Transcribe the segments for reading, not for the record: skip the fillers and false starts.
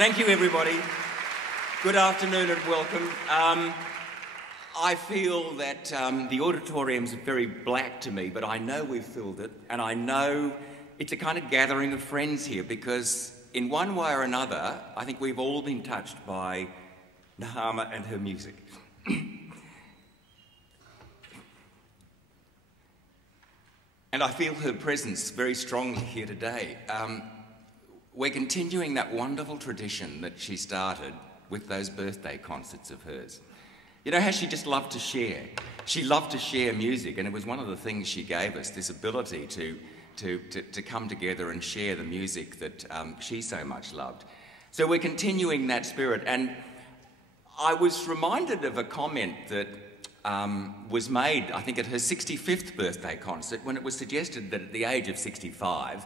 Thank you, everybody. Good afternoon and welcome. I feel that the auditorium's very black to me, but I know we've filled it, and I know it's a kind of gathering of friends here because in one way or another, I think we've all been touched by Nehama and her music. And I feel her presence very strongly here today. We're continuing that wonderful tradition that she started with those birthday concerts of hers. You know how she just loved to share? She loved to share music, and it was one of the things she gave us, this ability to come together and share the music that she so much loved. So we're continuing that spirit, and I was reminded of a comment that was made, I think, at her 65th birthday concert, when it was suggested that at the age of 65,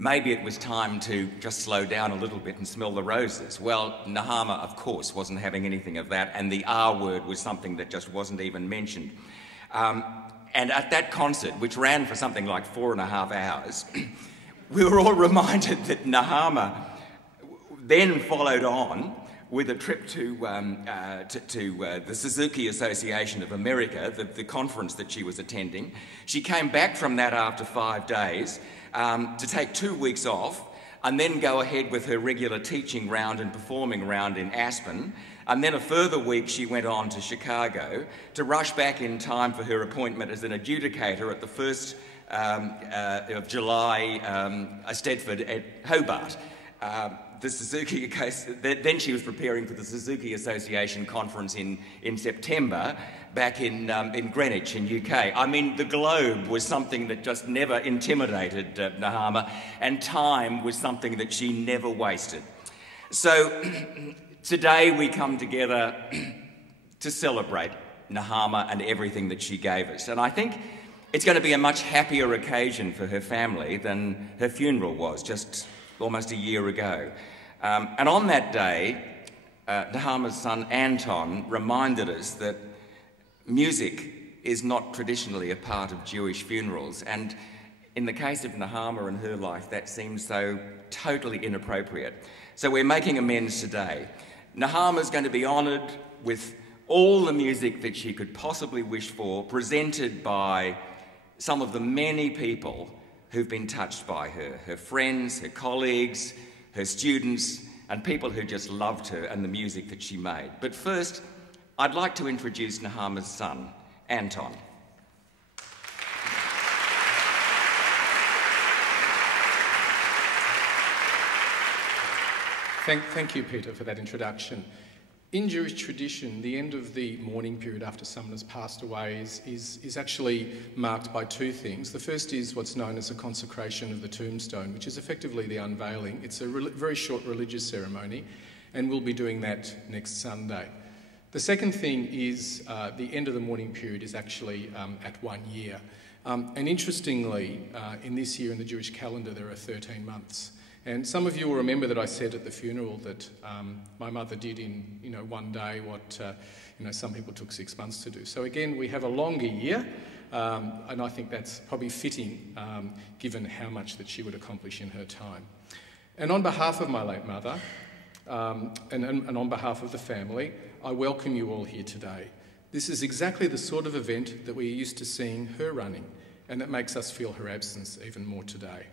maybe it was time to just slow down a little bit and smell the roses. Well, Nehama, of course, wasn't having anything of that, and the R word was something that just wasn't even mentioned. And at that concert, which ran for something like 4.5 hours, we were all reminded that Nehama then followed on with a trip to the Suzuki Association of America, the conference that she was attending. She came back from that after 5 days to take 2 weeks off and then go ahead with her regular teaching round and performing round in Aspen. And then a further week she went on to Chicago to rush back in time for her appointment as an adjudicator at the 1st of July Stedford at Hobart. The Suzuki case, then she was preparing for the Suzuki Association conference in September back in Greenwich in UK. I mean, the globe was something that just never intimidated Nehama, and time was something that she never wasted. So today we come together to celebrate Nehama and everything that she gave us. And I think it's going to be a much happier occasion for her family than her funeral was just almost a year ago. And on that day, Nehama's son Anton reminded us that music is not traditionally a part of Jewish funerals, and in the case of Nehama and her life, that seems so totally inappropriate. So we're making amends today. Nehama's going to be honoured with all the music that she could possibly wish for, presented by some of the many people who've been touched by her, her friends, her colleagues, her students, and people who just loved her and the music that she made. But first, I'd like to introduce Nehama's son, Anton. Thank you, Peter, for that introduction. In Jewish tradition, the end of the mourning period after someone has passed away is actually marked by two things. The first is what's known as a consecration of the tombstone, which is effectively the unveiling. It's a very short religious ceremony, and we'll be doing that next Sunday. The second thing is the end of the mourning period is actually at 1 year. And interestingly, in this year in the Jewish calendar, there are 13 months. And some of you will remember that I said at the funeral that my mother did in 1 day what some people took 6 months to do. So again, we have a longer year, and I think that's probably fitting given how much that she would accomplish in her time. And on behalf of my late mother and on behalf of the family, I welcome you all here today. This is exactly the sort of event that we're used to seeing her running, and that makes us feel her absence even more today.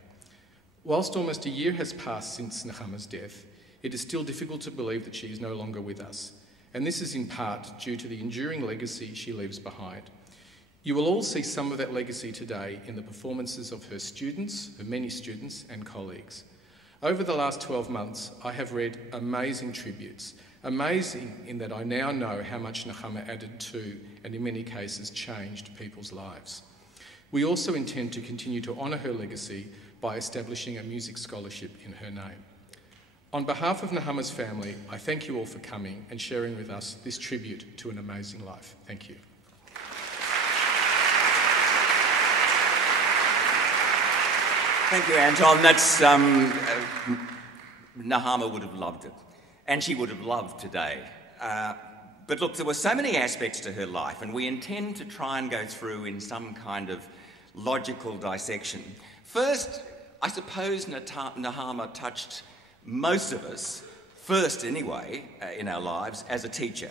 Whilst almost a year has passed since Nehama's death, it is still difficult to believe that she is no longer with us, and this is in part due to the enduring legacy she leaves behind. You will all see some of that legacy today in the performances of her students, her many students and colleagues. Over the last 12 months, I have read amazing tributes, amazing in that I now know how much Nehama added to, and in many cases changed, people's lives. We also intend to continue to honour her legacy by establishing a music scholarship in her name. On behalf of Nehama's family, I thank you all for coming and sharing with us this tribute to an amazing life. Thank you. Thank you, Anton. That's Nehama would have loved it, and she would have loved today. But look, there were so many aspects to her life, and we intend to try and go through in some kind of logical dissection. First, I suppose Nehama touched most of us first anyway, in our lives, as a teacher.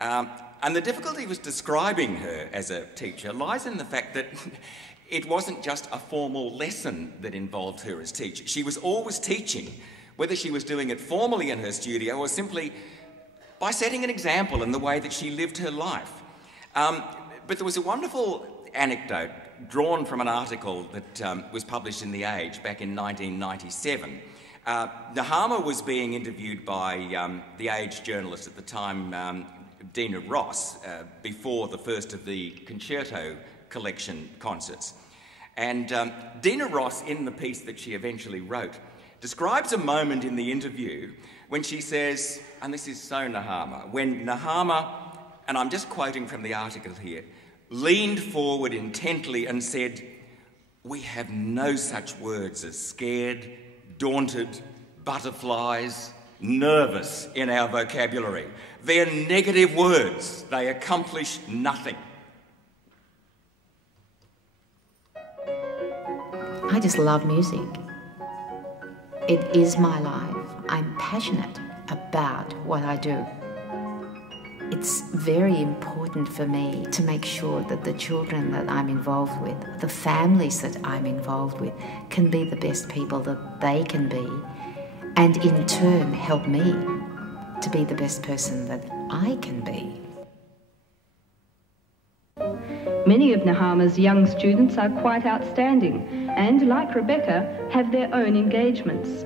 And the difficulty with describing her as a teacher lies in the fact that it wasn't just a formal lesson that involved her as teacher. She was always teaching, whether she was doing it formally in her studio or simply by setting an example in the way that she lived her life. But there was a wonderful anecdote drawn from an article that was published in The Age back in 1997. Nehama was being interviewed by The Age journalist at the time, Dina Ross, before the first of the concerto collection concerts. And Dina Ross, in the piece that she eventually wrote, describes a moment in the interview when she says, and this is so Nehama, when Nehama, and I'm just quoting from the article here, leaned forward intently and said, "We have no such words as scared, daunted, butterflies, nervous in our vocabulary. They're negative words. They accomplish nothing." I just love music. It is my life. I'm passionate about what I do. It's very important for me to make sure that the children that I'm involved with, the families that I'm involved with, can be the best people that they can be, and in turn help me to be the best person that I can be. Many of Nehama's young students are quite outstanding and, like Rebecca, have their own engagements.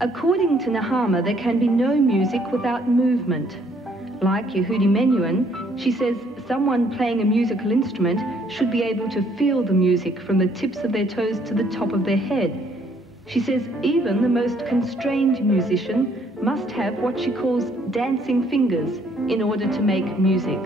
According to Nehama, there can be no music without movement. Like Yehudi Menuhin, she says someone playing a musical instrument should be able to feel the music from the tips of their toes to the top of their head. She says even the most constrained musician must have what she calls dancing fingers in order to make music.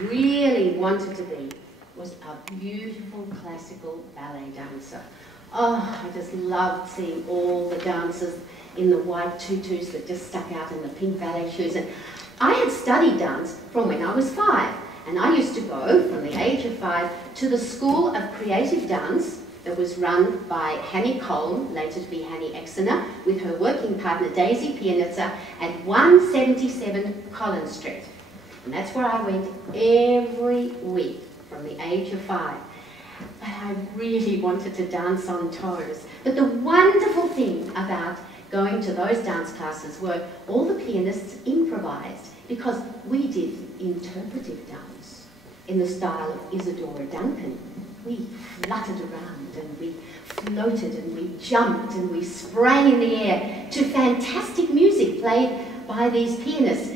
really wanted to be was a beautiful classical ballet dancer. Oh, I just loved seeing all the dancers in the white tutus that just stuck out in the pink ballet shoes. And I had studied dance from when I was 5, and I used to go from the age of 5 to the School of Creative Dance that was run by Hanny Colm, later to be Hanny Exener, with her working partner Daisy Pianizza at 177 Collins Street. And that's where I went every week from the age of 5. But I really wanted to dance on toes. But the wonderful thing about going to those dance classes were all the pianists improvised, because we did interpretive dance in the style of Isadora Duncan. We fluttered around and we floated and we jumped and we sprang in the air to fantastic music played by these pianists.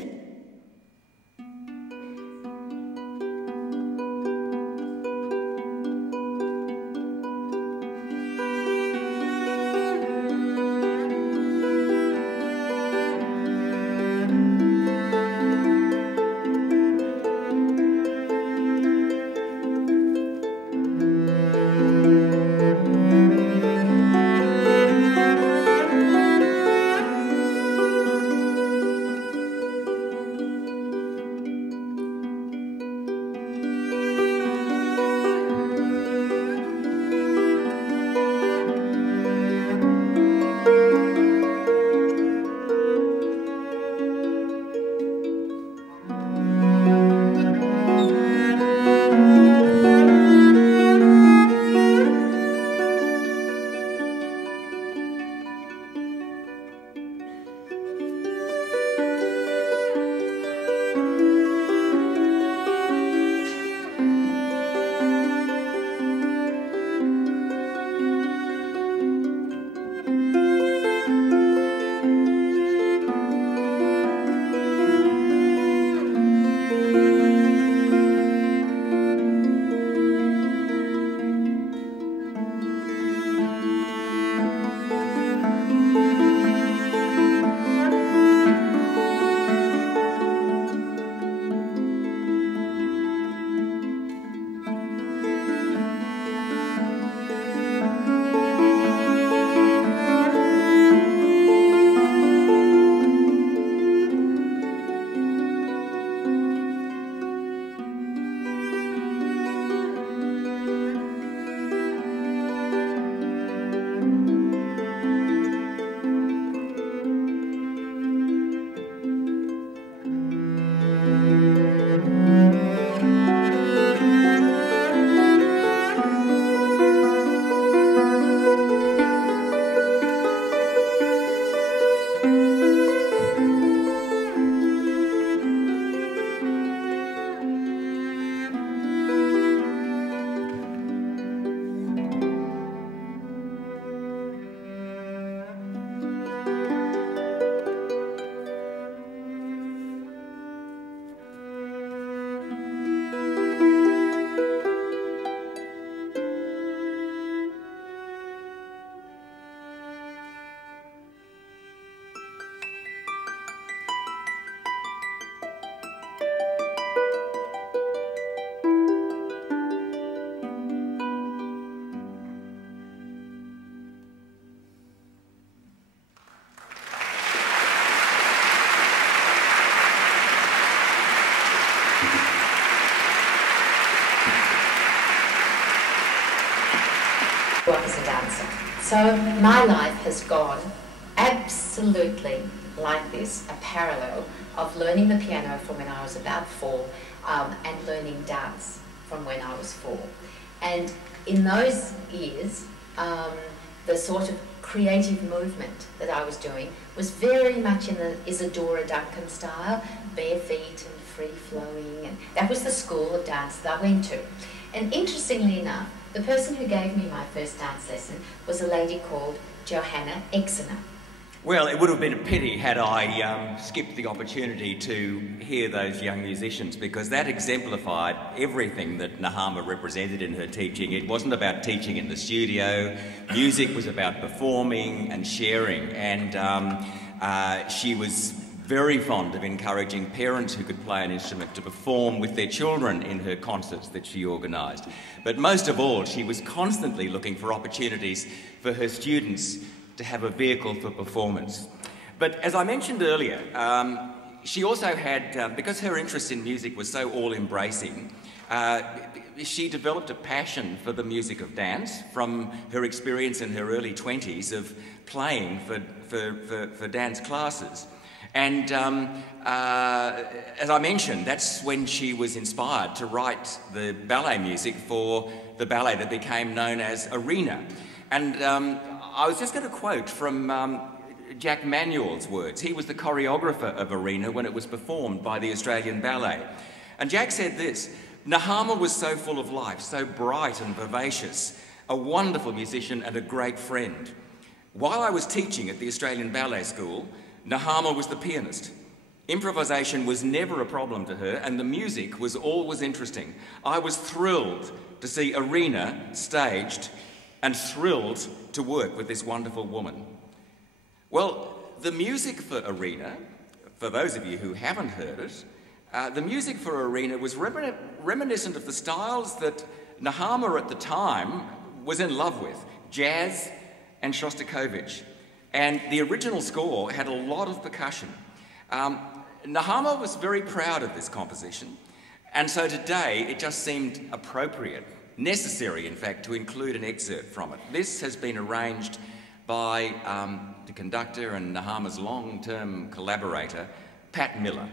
Was a dancer. So my life has gone absolutely like this, a parallel of learning the piano from when I was about 4 and learning dance from when I was 4. And in those years, the sort of creative movement that I was doing was very much in the Isadora Duncan style, bare feet and free-flowing, and that was the school of dance that I went to. And interestingly enough, the person who gave me my first dance lesson was a lady called Johanna Exener. Well, it would have been a pity had I skipped the opportunity to hear those young musicians, because that exemplified everything that Nehama represented in her teaching. It wasn't about teaching in the studio. Music was about performing and sharing, and she was very fond of encouraging parents who could play an instrument to perform with their children in her concerts that she organised. But most of all, she was constantly looking for opportunities for her students to have a vehicle for performance. But as I mentioned earlier, she also had, because her interest in music was so all-embracing, she developed a passion for the music of dance from her experience in her early 20s of playing for dance classes. And as I mentioned, that's when she was inspired to write the ballet music for the ballet that became known as Arena. And I was just going to quote from Jack Manuel's words. He was the choreographer of Arena when it was performed by the Australian Ballet. And Jack said this: "Nehama was so full of life, so bright and vivacious, a wonderful musician and a great friend. While I was teaching at the Australian Ballet School, Nehama was the pianist. Improvisation was never a problem to her, and the music was always interesting. I was thrilled to see Arena staged and thrilled to work with this wonderful woman." Well, the music for Arena, for those of you who haven't heard it, the music for Arena was reminiscent of the styles that Nehama at the time was in love with, jazz and Shostakovich. And the original score had a lot of percussion. Nehama was very proud of this composition, and so today it just seemed appropriate, necessary in fact, to include an excerpt from it. This has been arranged by the conductor and Nehama's long-term collaborator, Pat Miller.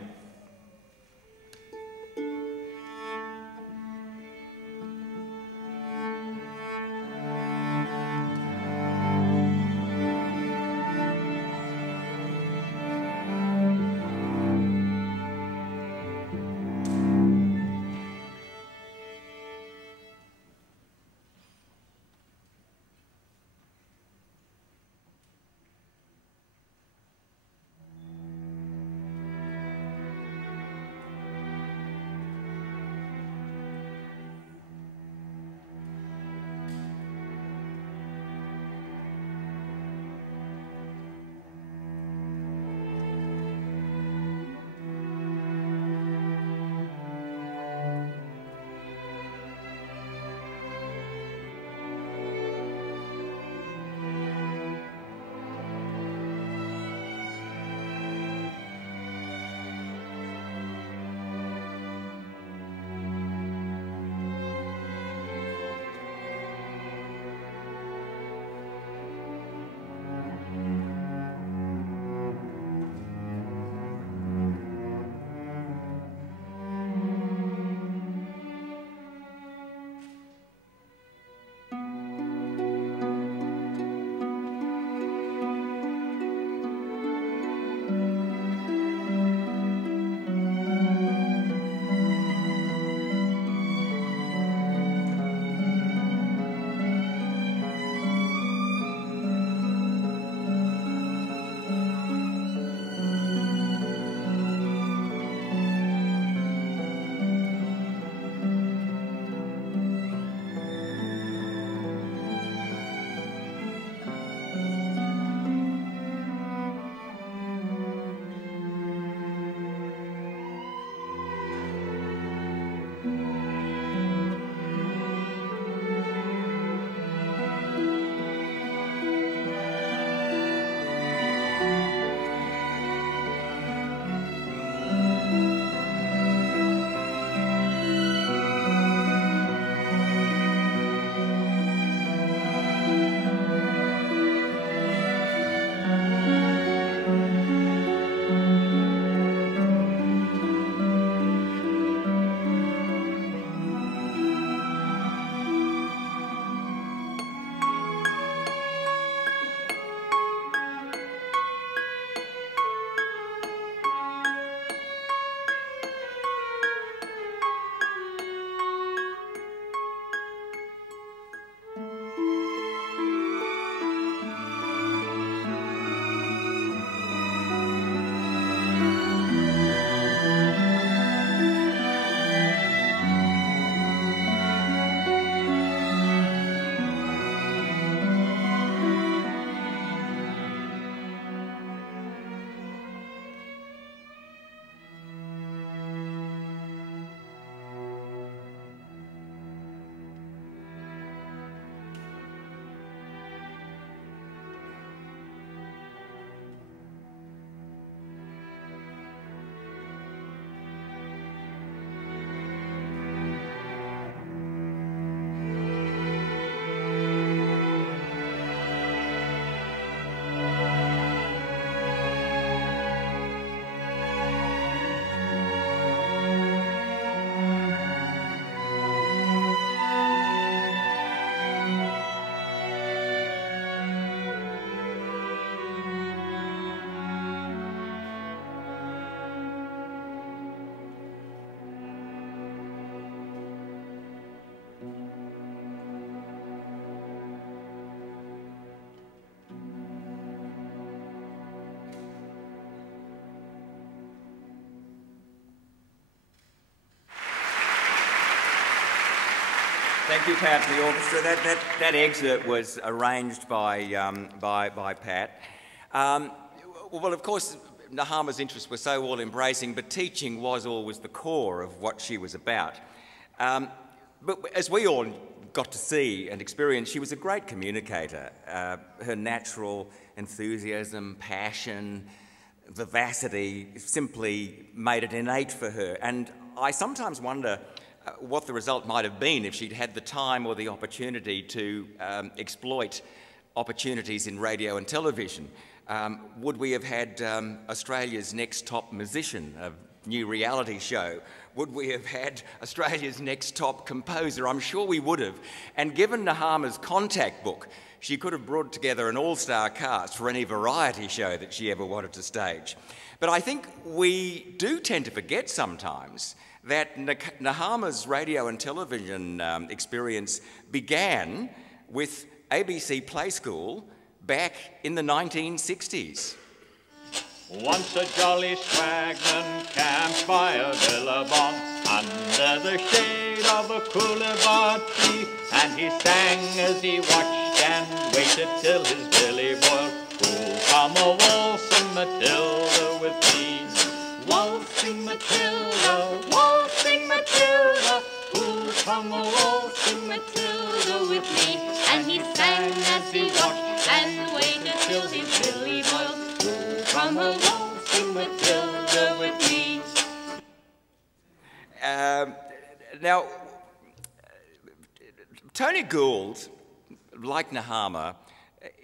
Thank you, Pat, and the orchestra. That excerpt was arranged by Pat. Well, of course, Nehama's interests were so all-embracing, but teaching was always the core of what she was about. But as we all got to see and experience, she was a great communicator. Her natural enthusiasm, passion, vivacity simply made it innate for her. And I sometimes wonder what the result might have been if she'd had the time or the opportunity to exploit opportunities in radio and television. Would we have had Australia's Next Top Musician, a new reality show? Would we have had Australia's Next Top Composer? I'm sure we would have. And given Nehama's contact book, she could have brought together an all-star cast for any variety show that she ever wanted to stage. But I think we do tend to forget sometimes that Nehama's radio and television experience began with ABC Play School back in the 1960s. Once a jolly swagman camped by a billabong under the shade of a coolabah tree, and he sang as he watched and waited till his billy boiled. Who'll come a waltzing Matilda with me? Waltzing Matilda, waltzing Matilda, who'll come a waltzing Matilda with me? And he sang as he watched and waited till his billy boiled. Who'll come a waltzing Matilda with me? Now, Tony Gould, like Nehama,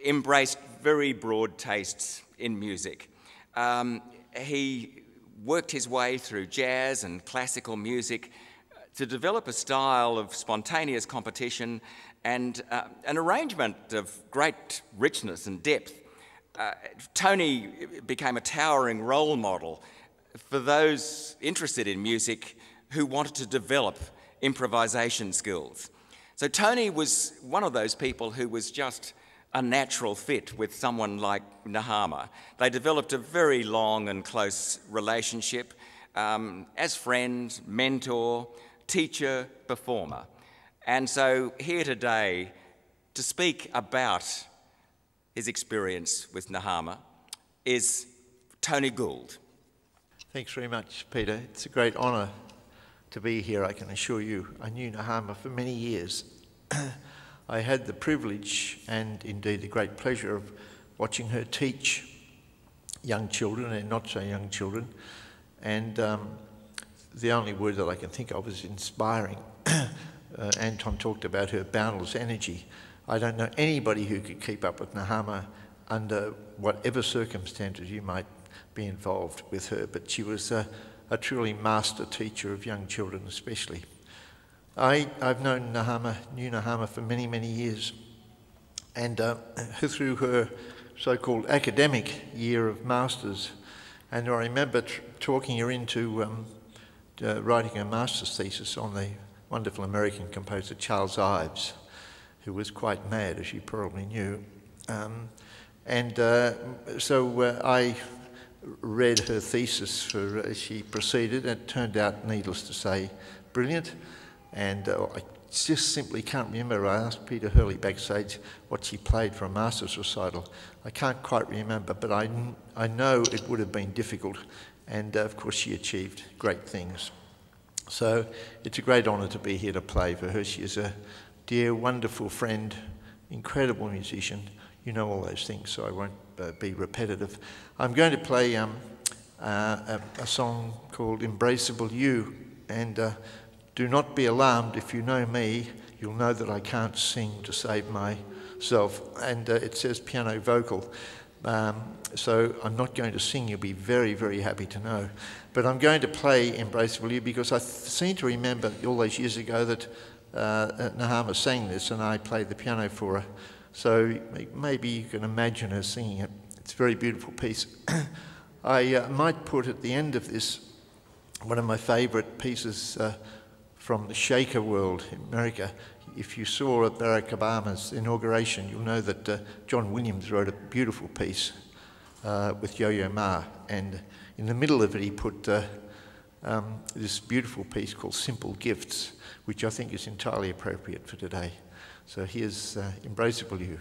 embraced very broad tastes in music. He worked his way through jazz and classical music to develop a style of spontaneous competition and an arrangement of great richness and depth. Tony became a towering role model for those interested in music who wanted to develop improvisation skills. So Tony was one of those people who was just a natural fit with someone like Nehama. They developed a very long and close relationship as friend, mentor, teacher, performer. And so here today to speak about his experience with Nehama is Tony Gould. Thanks very much, Peter. It's a great honour to be here, I can assure you. I knew Nehama for many years. I had the privilege and indeed the great pleasure of watching her teach young children and not so young children, and the only word that I can think of is inspiring. Anton talked about her boundless energy. I don't know anybody who could keep up with Nehama under whatever circumstances you might be involved with her, but she was a truly master teacher of young children especially. I've known knew Nehama for many, many years, and through her so-called academic year of masters, and I remember talking her into writing a master's thesis on the wonderful American composer Charles Ives, who was quite mad, as you probably knew. So I read her thesis as she proceeded, and it turned out, needless to say, brilliant. And I just simply can't remember. I asked Peter Hurley backstage what she played for a master's recital. I can't quite remember, but I know it would have been difficult. And of course, she achieved great things. So it's a great honour to be here to play for her. She is a dear, wonderful friend, incredible musician. You know all those things, so I won't be repetitive. I'm going to play a song called Embraceable You, and do not be alarmed. If you know me, you'll know that I can't sing to save myself, and it says piano vocal, so I'm not going to sing. You'll be very, very happy to know. But I'm going to play Embraceable You because I seem to remember all those years ago that Nehama sang this and I played the piano for her. So maybe you can imagine her singing it. It's a very beautiful piece. I might put at the end of this one of my favourite pieces from the Shaker world in America. If you saw Barack Obama's inauguration, you'll know that John Williams wrote a beautiful piece with Yo-Yo Ma, and in the middle of it he put this beautiful piece called Simple Gifts, which I think is entirely appropriate for today. So here's Embraceable You.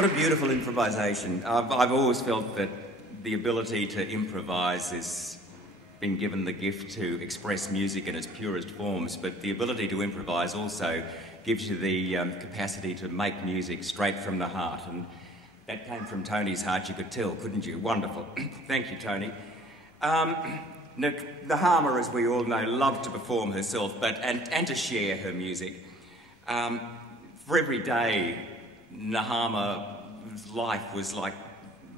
What a beautiful improvisation. I've always felt that the ability to improvise has been given the gift to express music in its purest forms, but the ability to improvise also gives you the capacity to make music straight from the heart, and that came from Tony's heart, you could tell, couldn't you? Wonderful. Thank you, Tony. Nehama, as we all know, loved to perform herself and to share her music. For every day, Nehama's life was like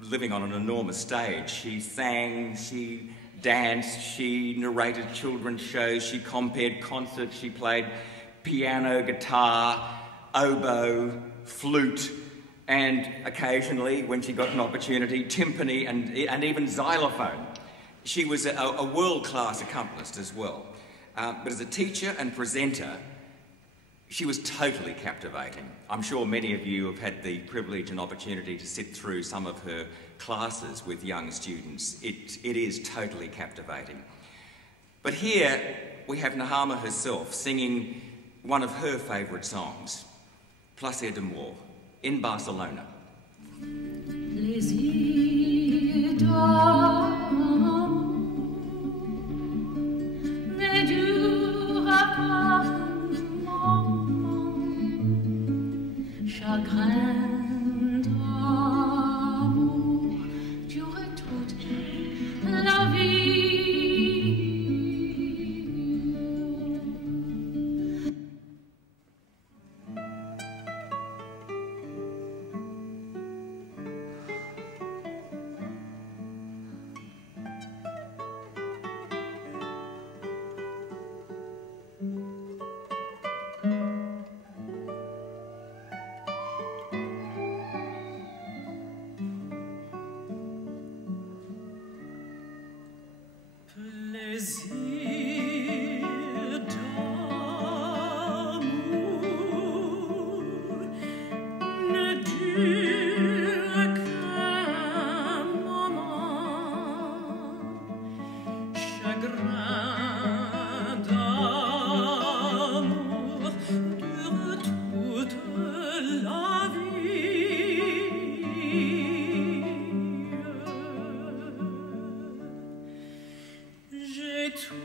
living on an enormous stage. She sang, she danced, she narrated children's shows, she compared concerts, she played piano, guitar, oboe, flute, and occasionally, when she got an opportunity, timpani and even xylophone. She was a world-class accompanist as well. But as a teacher and presenter, she was totally captivating. I'm sure many of you have had the privilege and opportunity to sit through some of her classes with young students. It is totally captivating. But here we have Nehama herself singing one of her favourite songs, Placer d'Amour, in Barcelona. Plaisir d'amour ne durera pas un moment, chagrin d'amour dure toute la vie. J'ai tout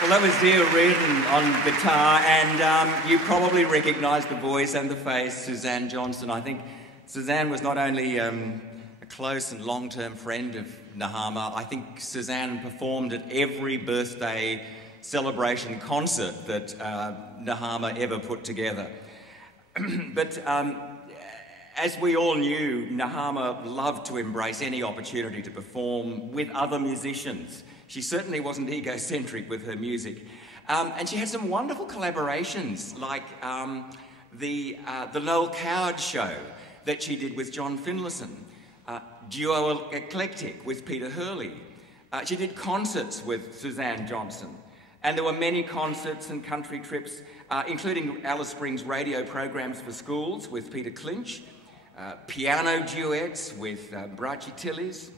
Well, that was dear Reardon on guitar, and you probably recognise the voice and the face, Suzanne Johnston. I think Suzanne was not only a close and long-term friend of Nehama, I think Suzanne performed at every birthday celebration concert that Nehama ever put together. But as we all knew, Nehama loved to embrace any opportunity to perform with other musicians. She certainly wasn't egocentric with her music. And she had some wonderful collaborations, like the Noel Coward show that she did with John Finlayson, Duo Eclectic with Peter Hurley. She did concerts with Suzanne Johnston. And there were many concerts and country trips, including Alice Springs radio programs for schools with Peter Clinch, piano duets with Brachi Tillis,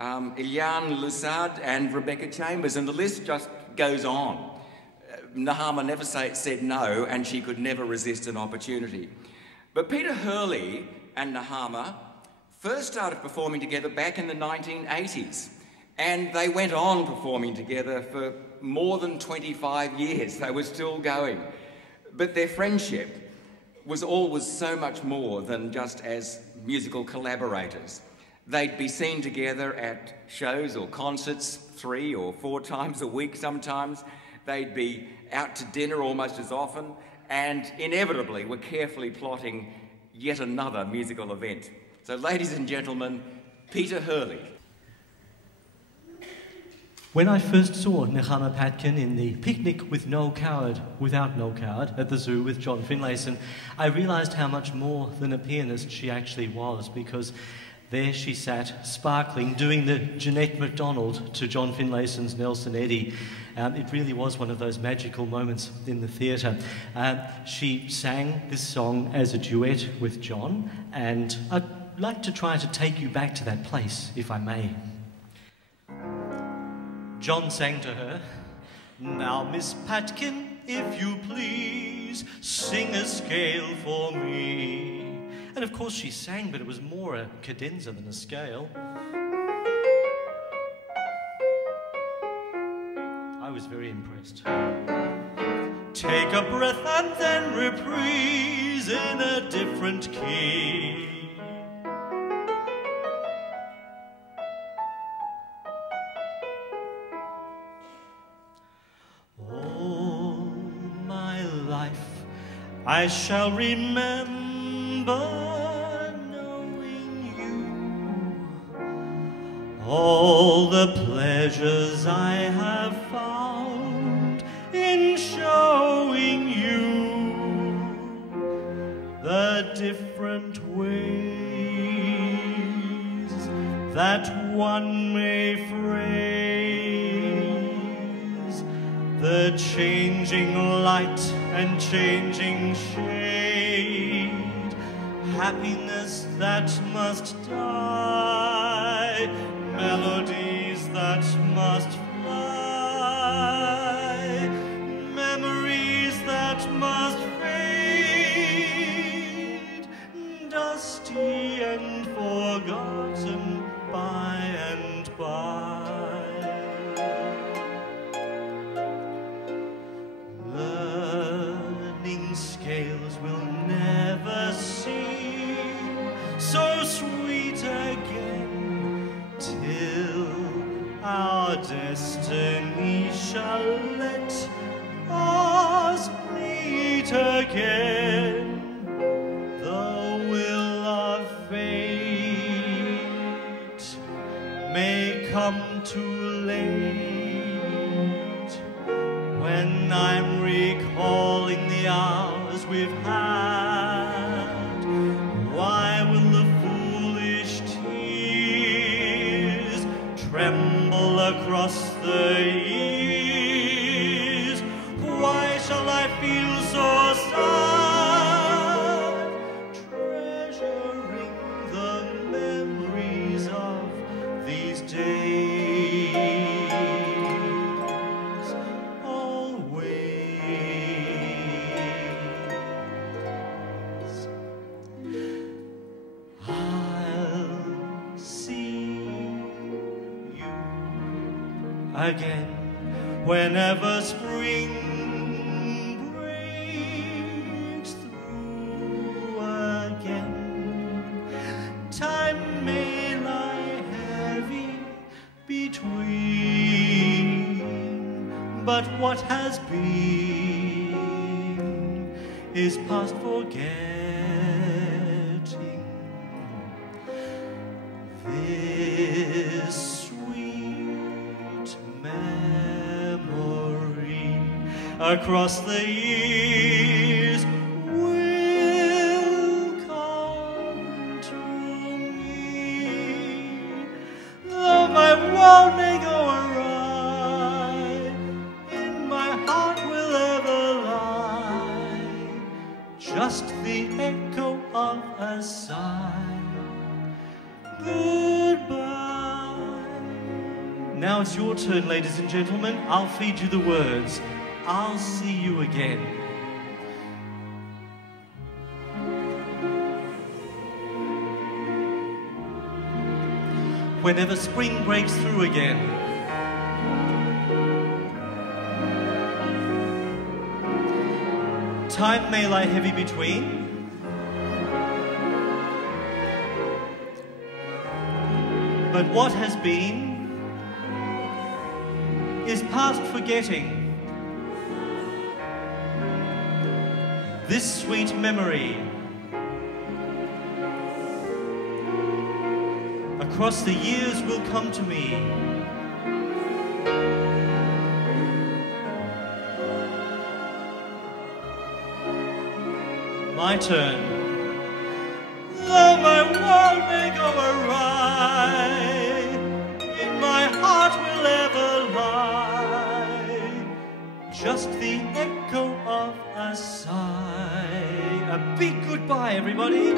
Elyane, Laussade and Rebecca Chambers, and the list just goes on. Nehama never said no, and she could never resist an opportunity. But Peter Hurley and Nehama first started performing together back in the 1980s, and they went on performing together for more than 25 years. They were still going. But their friendship was always so much more than just as musical collaborators. They'd be seen together at shows or concerts 3 or 4 times a week sometimes. They'd be out to dinner almost as often, and inevitably were carefully plotting yet another musical event. So ladies and gentlemen, Peter Hurley. When I first saw Nehama Patkin in the Picnic with Noel Coward, without Noel Coward, at the zoo with John Finlayson, I realised how much more than a pianist she actually was, because there she sat, sparkling, doing the Jeanette MacDonald to John Finlayson's Nelson Eddy. It really was one of those magical moments in the theatre. She sang this song as a duet with John, and I'd like to try to take you back to that place, if I may. John sang to her, "Now, Miss Patkin, if you please, sing a scale for me." And of course she sang, but it was more a cadenza than a scale. I was very impressed. Take a breath and then reprise in a different key. All my life I shall remember all the pleasures I have found in showing you the different ways that one may phrase the changing light and changing shade, happiness that must die, melodies that must fly, memories that must fade, dusty and forgotten by and by. Learning scales will never seem so sweet again, till our destiny shall let us meet again. The will of fate may come too late when I'm recalling the hours we've had. Why will the foolish tears tremble across the years? Why shall I feel so sad, treasuring the memories of these days? Always I'll see you again whenever spring breaks through again. Time may lie heavy between, but what has been is past forgetting. This sweet memory across the years will come to me. Though my world may go awry, in my heart will ever lie just the echo of a sigh. Goodbye. Now it's your turn, ladies and gentlemen. I'll feed you the words. I'll see you again. Whenever spring breaks through again. Time may lie heavy between, but what has been is past forgetting. This sweet memory across the years will come to me. My turn. Though my world may go awry, in my heart will ever lie just the echo of a sigh. A big goodbye, everybody.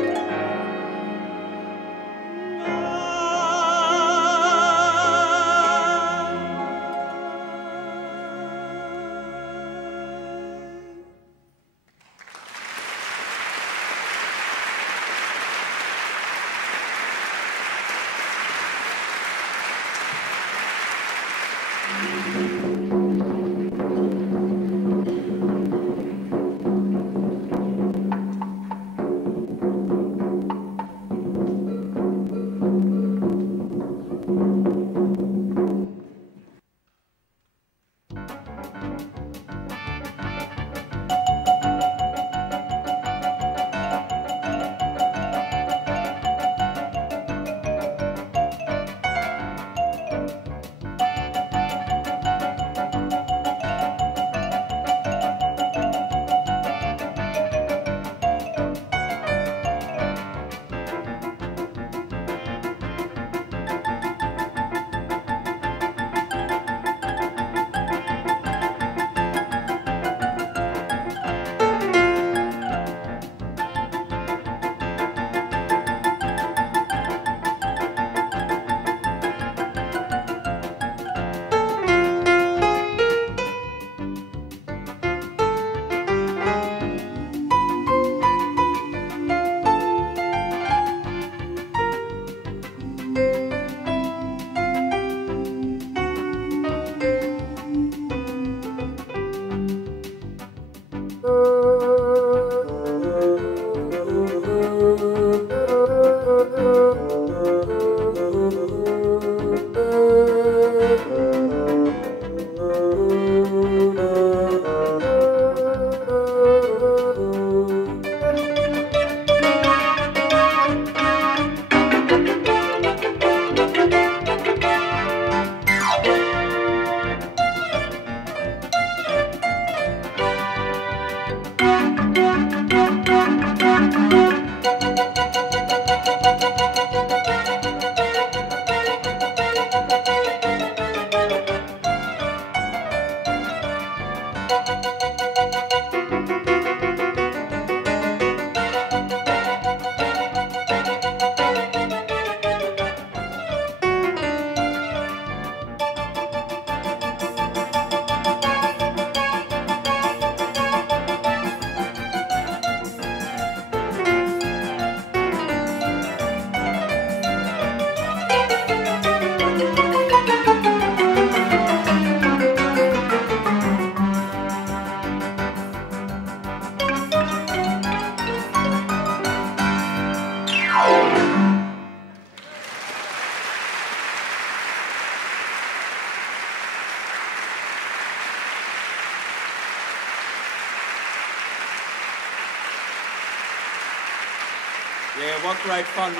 what great fun.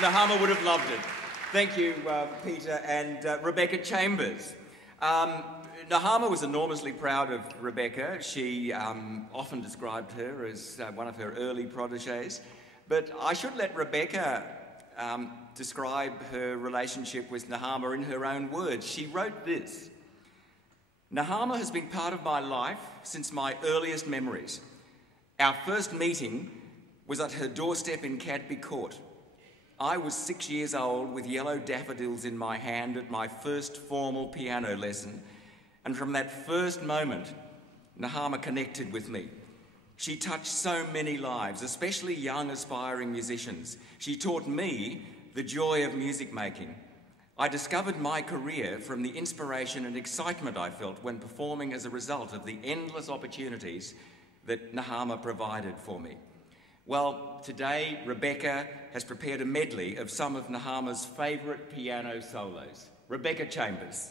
Nehama would have loved it. Thank you, Peter and Rebecca Chambers. Nehama was enormously proud of Rebecca. She often described her as one of her early protégés. But I should let Rebecca describe her relationship with Nehama in her own words. She wrote this: Nehama has been part of my life since my earliest memories. Our first meeting was at her doorstep in Cadby Court. I was 6 years old with yellow daffodils in my hand at my first formal piano lesson, and from that first moment, Nehama connected with me. She touched so many lives, especially young aspiring musicians. She taught me the joy of music making. I discovered my career from the inspiration and excitement I felt when performing as a result of the endless opportunities that Nehama provided for me. Well, today Rebecca has prepared a medley of some of Nehama's favourite piano solos. Rebecca Chambers.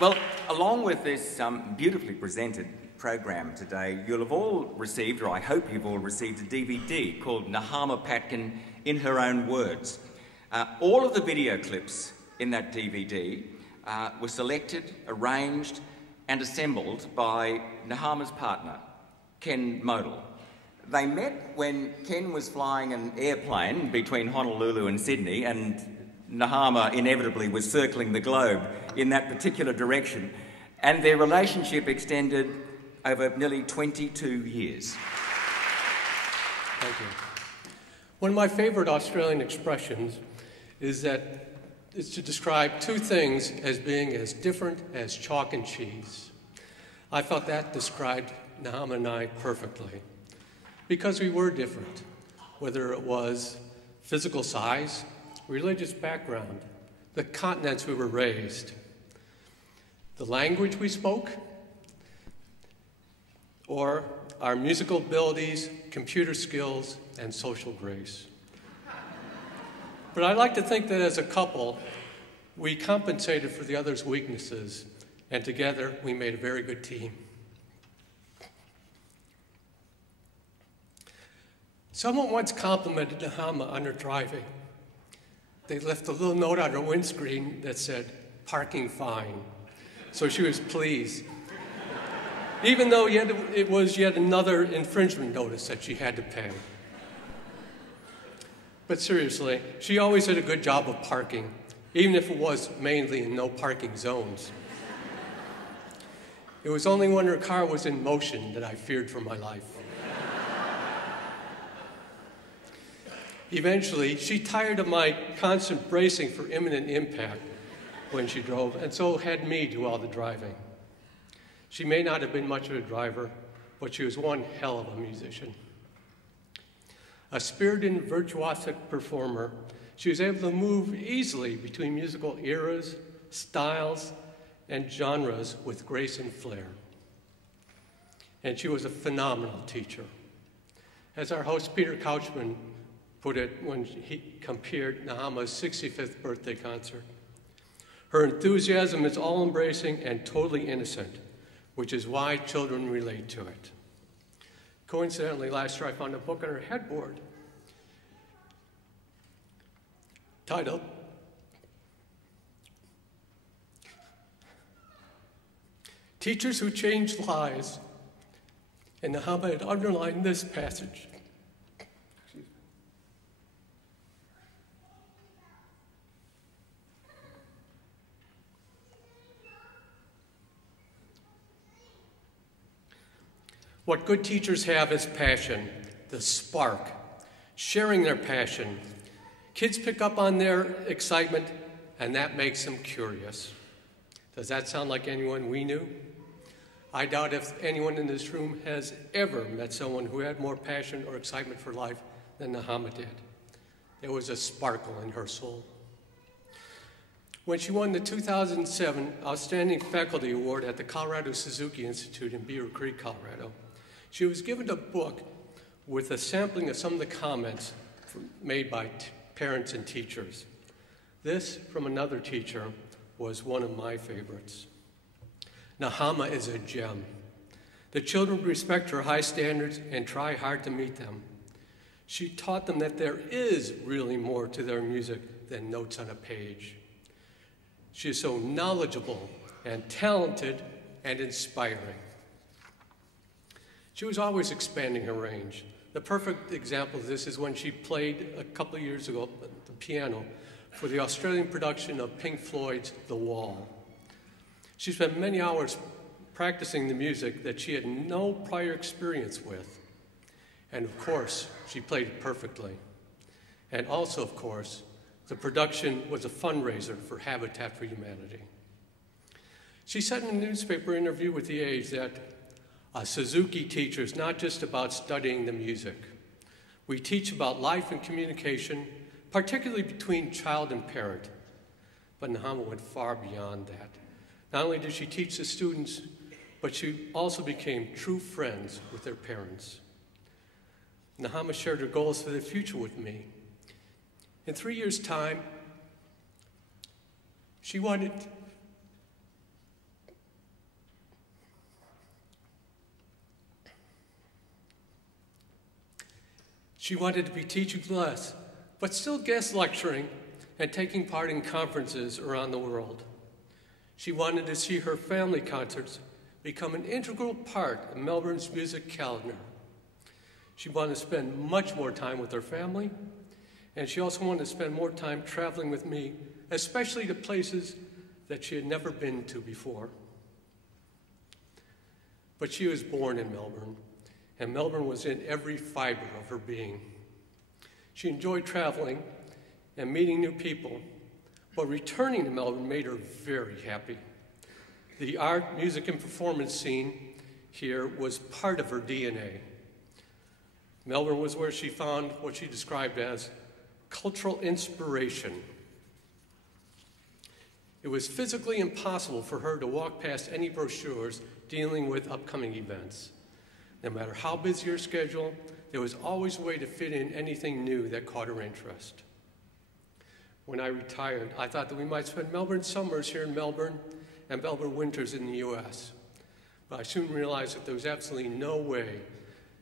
Well, along with this beautifully presented program today, you'll have all received, or I hope you've all received, a DVD called Nehama Patkin in Her Own Words. All of the video clips in that DVD were selected, arranged and assembled by Nehama's partner, Ken Modal. They met when Ken was flying an airplane between Honolulu and Sydney, and Nehama inevitably was circling the globe in that particular direction, and their relationship extended over nearly 22 years. Thank you. One of my favorite Australian expressions is to describe two things as being as different as chalk and cheese. I felt that described Nehama and I perfectly, because we were different, whether it was physical size, religious background, the continents we were raised, the language we spoke, or our musical abilities, computer skills, and social grace. But I like to think that as a couple, we compensated for the other's weaknesses, and together we made a very good team. Someone once complimented Nehama on her driving. They left a little note on her windscreen that said, "Parking fine." So she was pleased, even though it was yet another infringement notice that she had to pay. But seriously, she always did a good job of parking, even if it was mainly in no parking zones. It was only when her car was in motion that I feared for my life. Eventually, she tired of my constant bracing for imminent impact when she drove, and so had me do all the driving. She may not have been much of a driver, but she was one hell of a musician. A spirited and virtuosic performer, she was able to move easily between musical eras, styles, and genres with grace and flair. And she was a phenomenal teacher. As our host Peter Couchman put it when he compared Nehama's 65th birthday concert, her enthusiasm is all-embracing and totally innocent, which is why children relate to it. Coincidentally, last year I found a book on her headboard titled "Teachers Who Changed Lives," and Nehama had underlined this passage. What good teachers have is passion, the spark, sharing their passion. Kids pick up on their excitement, and that makes them curious. Does that sound like anyone we knew? I doubt if anyone in this room has ever met someone who had more passion or excitement for life than Nehama did. There was a sparkle in her soul. When she won the 2007 Outstanding Faculty Award at the Colorado Suzuki Institute in Beaver Creek, Colorado, she was given a book with a sampling of some of the comments made by parents and teachers. This, from another teacher, was one of my favorites. Nehama is a gem. The children respect her high standards and try hard to meet them. She taught them that there is really more to their music than notes on a page. She is so knowledgeable and talented and inspiring. She was always expanding her range. The perfect example of this is when she played a couple of years ago the piano for the Australian production of Pink Floyd's The Wall. She spent many hours practicing the music that she had no prior experience with. And of course, she played it perfectly. And also, of course, the production was a fundraiser for Habitat for Humanity. She said in a newspaper interview with The Age that a Suzuki teacher is not just about studying the music. We teach about life and communication, particularly between child and parent. But Nehama went far beyond that. Not only did she teach the students, but she also became true friends with their parents. Nehama shared her goals for the future with me. In 3 years' time, she wanted She wanted to be teaching less, but still guest lecturing and taking part in conferences around the world. She wanted to see her family concerts become an integral part of Melbourne's music calendar. She wanted to spend much more time with her family, and she also wanted to spend more time traveling with me, especially to places that she had never been to before. But she was born in Melbourne, and Melbourne was in every fiber of her being. She enjoyed traveling and meeting new people, but returning to Melbourne made her very happy. The art, music, and performance scene here was part of her DNA. Melbourne was where she found what she described as cultural inspiration. It was physically impossible for her to walk past any brochures dealing with upcoming events. No matter how busy her schedule, there was always a way to fit in anything new that caught her interest. When I retired, I thought that we might spend Melbourne summers here in Melbourne and Melbourne winters in the US. But I soon realized that there was absolutely no way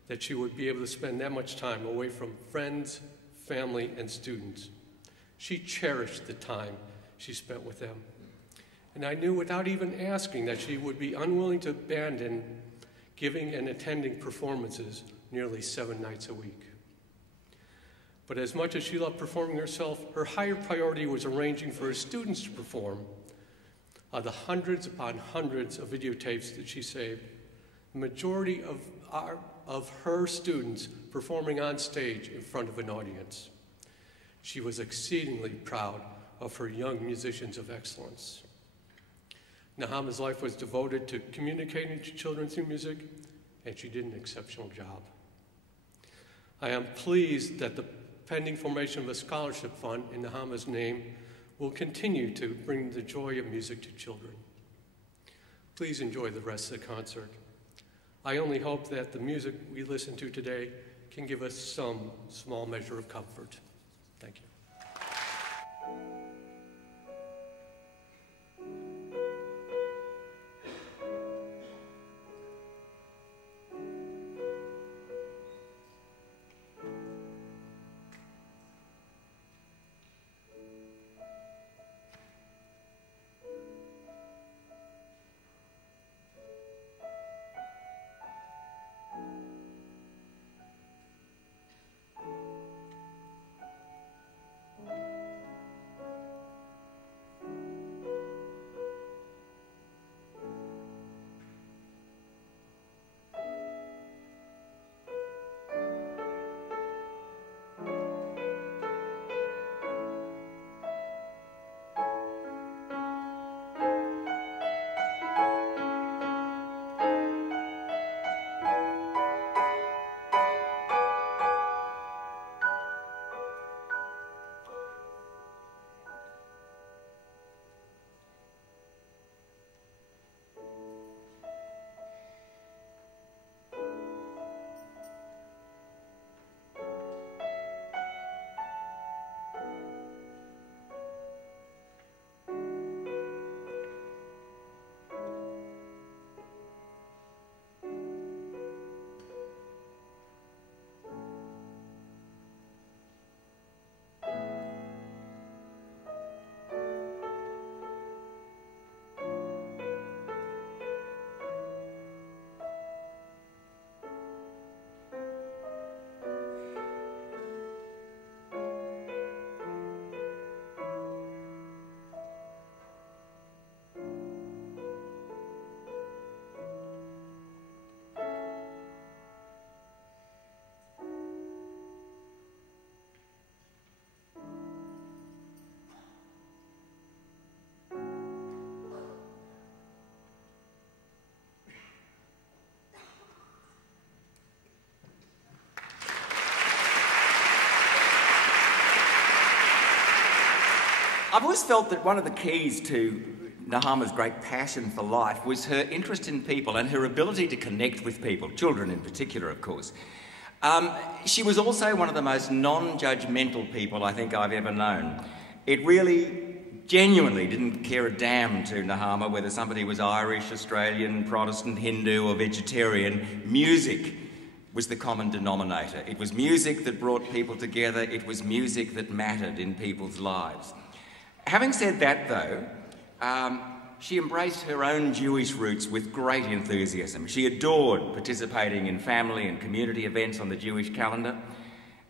that she would be able to spend that much time away from friends, family, and students. She cherished the time she spent with them. And I knew without even asking that she would be unwilling to abandon giving and attending performances nearly 7 nights a week. But as much as she loved performing herself, her higher priority was arranging for her students to perform. Of the hundreds upon hundreds of videotapes that she saved, the majority of her students performing on stage in front of an audience. She was exceedingly proud of her young musicians of excellence. Nehama's life was devoted to communicating to children through music, and she did an exceptional job. I am pleased that the pending formation of a scholarship fund in Nehama's name will continue to bring the joy of music to children. Please enjoy the rest of the concert. I only hope that the music we listen to today can give us some small measure of comfort. Thank you. I've always felt that one of the keys to Nehama's great passion for life was her interest in people and her ability to connect with people, children in particular, of course. She was also one of the most non-judgmental people I think I've ever known. It really genuinely didn't care a damn to Nehama whether somebody was Irish, Australian, Protestant, Hindu or vegetarian. Music was the common denominator. It was music that brought people together. It was music that mattered in people's lives. Having said that, though, she embraced her own Jewish roots with great enthusiasm. She adored participating in family and community events on the Jewish calendar,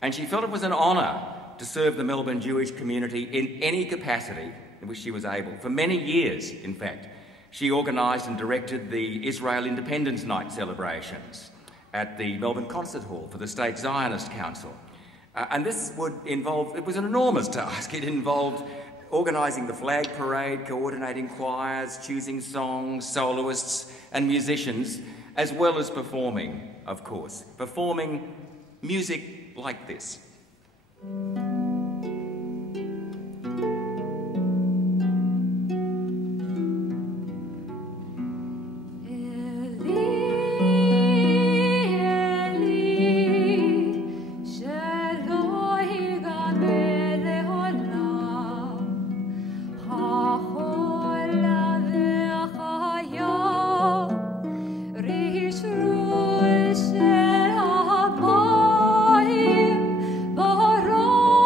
and she felt it was an honour to serve the Melbourne Jewish community in any capacity in which she was able. For many years, in fact, she organised and directed the Israel Independence Night celebrations at the Melbourne Concert Hall for the State Zionist Council. And this would involve, it was an enormous task. It involved organising the flag parade, coordinating choirs, choosing songs, soloists and musicians, as well as performing, of course. Performing music like this. Bara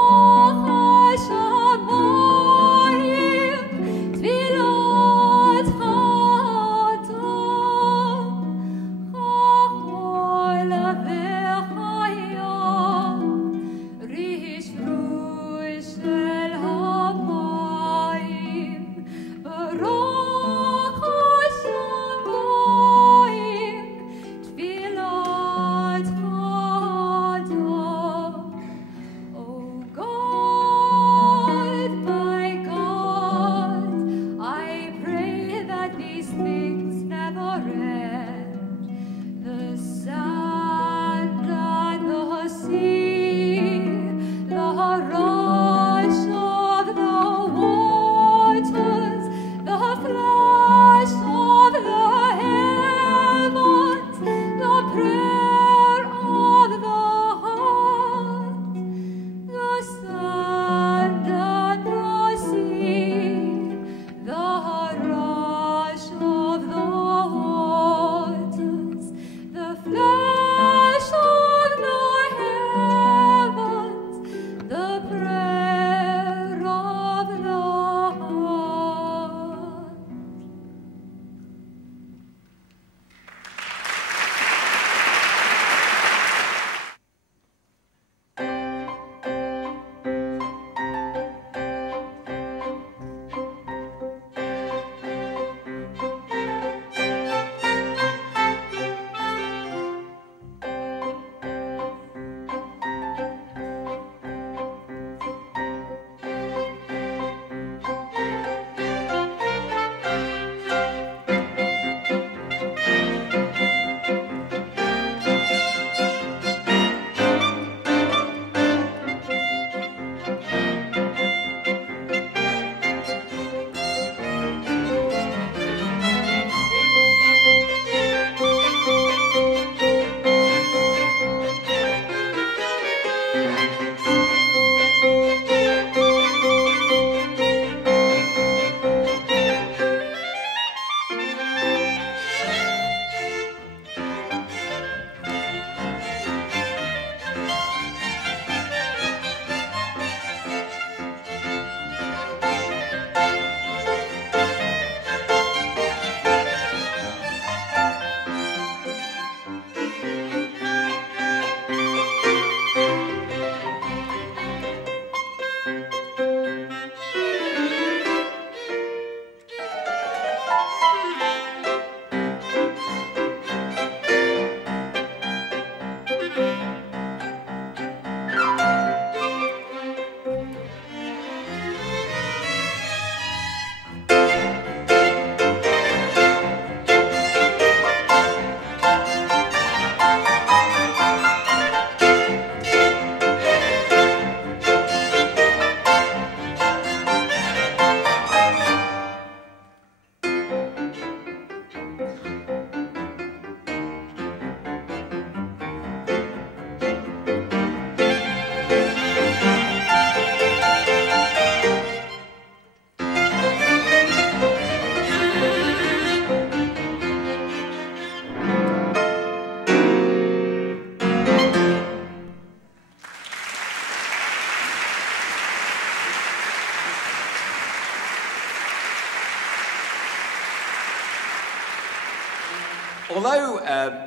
Although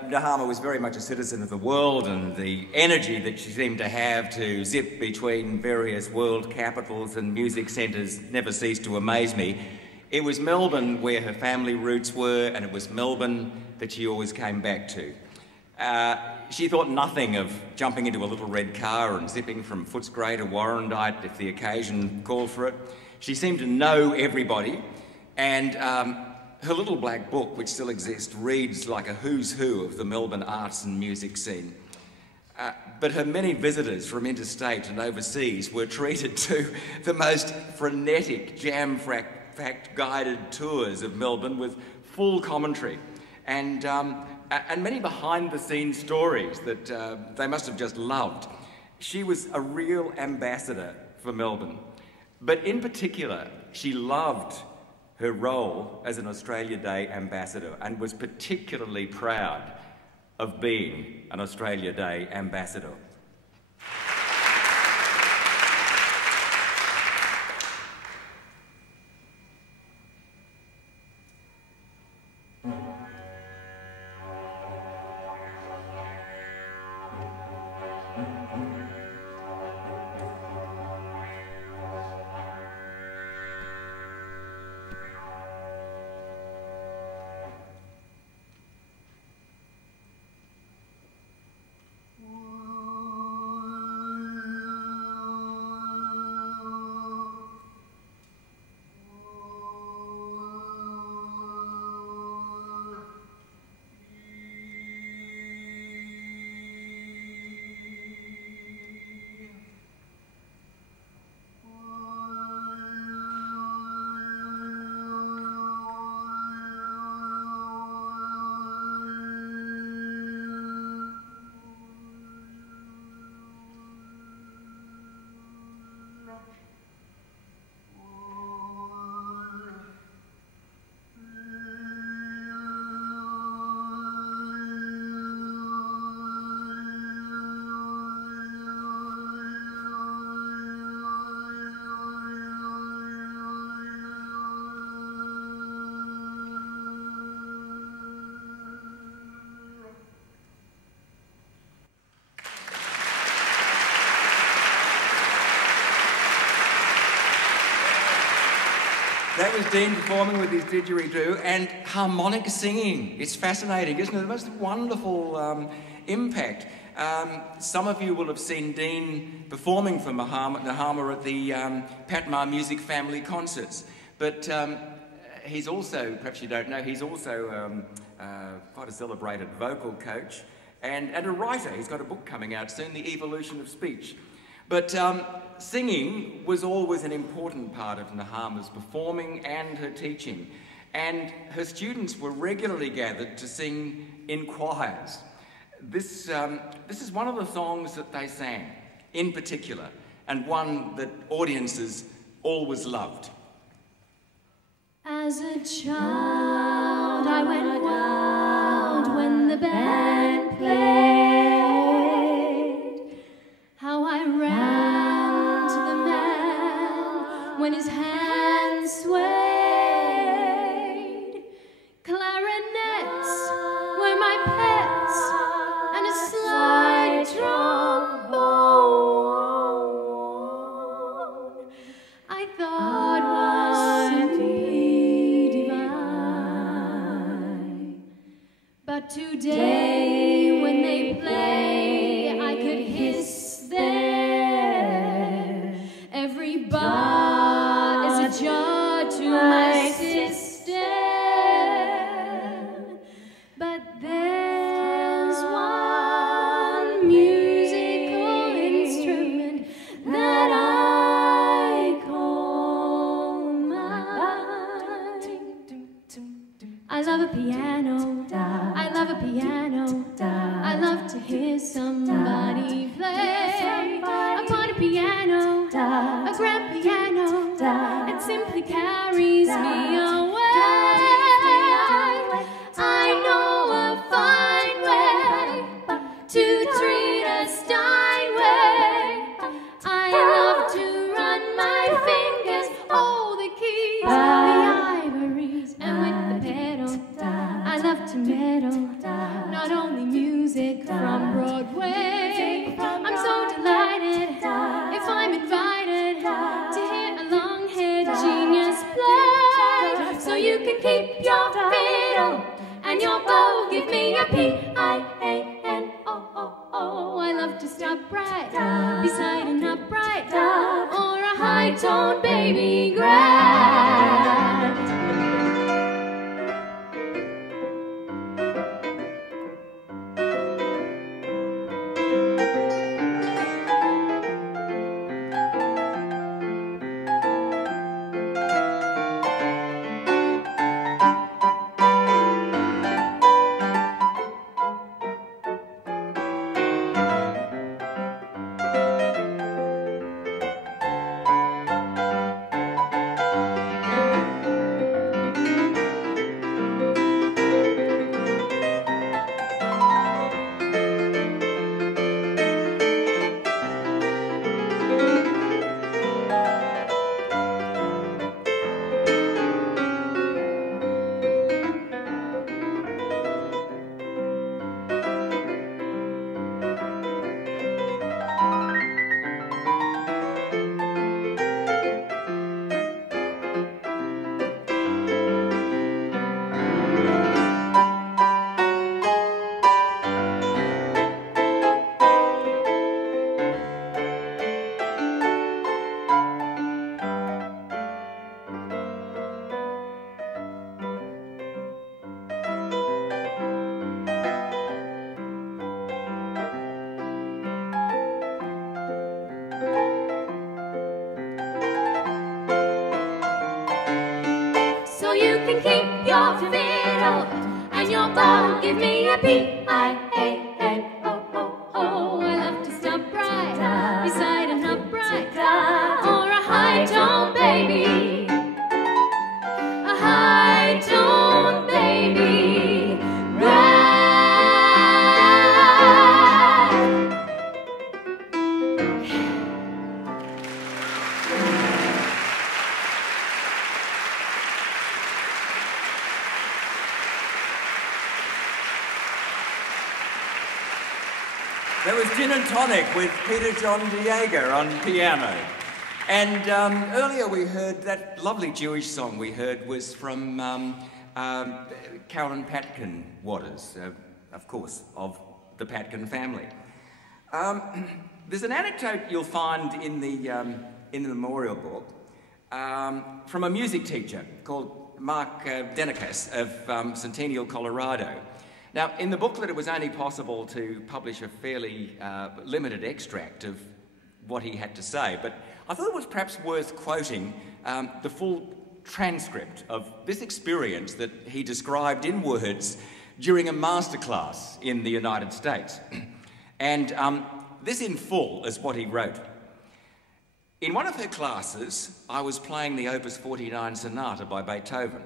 Nehama was very much a citizen of the world, and the energy that she seemed to have to zip between various world capitals and music centres never ceased to amaze me, it was Melbourne where her family roots were, and it was Melbourne that she always came back to. She thought nothing of jumping into a little red car and zipping from Footscray to Warrandyte if the occasion called for it. She seemed to know everybody, and her little black book, which still exists, reads like a who's who of the Melbourne arts and music scene. But her many visitors from interstate and overseas were treated to the most frenetic, jam-packed guided tours of Melbourne with full commentary and many behind-the-scenes stories that they must have just loved. She was a real ambassador for Melbourne, but in particular, she loved her role as an Australia Day ambassador and was particularly proud of being an Australia Day ambassador. That was Dean performing with his didgeridoo and harmonic singing. It's fascinating, isn't it? The most wonderful impact. Some of you will have seen Dean performing for Nehama at the Patmar Music Family Concerts. But he's also, perhaps you don't know, he's also quite a celebrated vocal coach and a writer. He's got a book coming out soon, The Evolution of Speech. But singing was always an important part of Nehama's performing and her teaching. And her students were regularly gathered to sing in choirs. This is one of the songs that they sang, in particular, and one that audiences always loved. As a child, I went wild when the band played. How I ran to the man when his hands swayed. Clarinets were my pets and a slide trombone I thought was simply divine. But today when they play, I could hiss there. Every bar is a jar to my system. But there's one musical instrument that I call mine. I love a piano. I love a piano. I love to hear somebody play upon a piano, a grand piano. It simply carries me away. I know a fine way to treat a Steinway. I love to run my fingers, oh the keys, the ivories, and with the pedal, I love to meddle, not only music from Broadway. I'm so delighted if I'm invited to hear a long-haired genius play. So you can keep your fiddle and your bow, give me a P-I-A-N-O-O-O. I love to stop right beside an upright or a high-toned baby grand. Give me a P-I-A-N-O-O-O. I love to stop right beside an upright or a high-tone baby. A high-tone baby. That was Gin and Tonic with Peter John Diego on piano. And earlier we heard that lovely Jewish song we heard was from Nehama Patkin Waters, of course, of the Patkin family. There's an anecdote you'll find in the memorial book from a music teacher called Mark Denikas of Centennial, Colorado. Now, in the booklet, it was only possible to publish a fairly limited extract of what he had to say, but I thought it was perhaps worth quoting the full transcript of this experience that he described in words during a masterclass in the United States. And this in full is what he wrote. In one of her classes, I was playing the Opus 49 Sonata by Beethoven.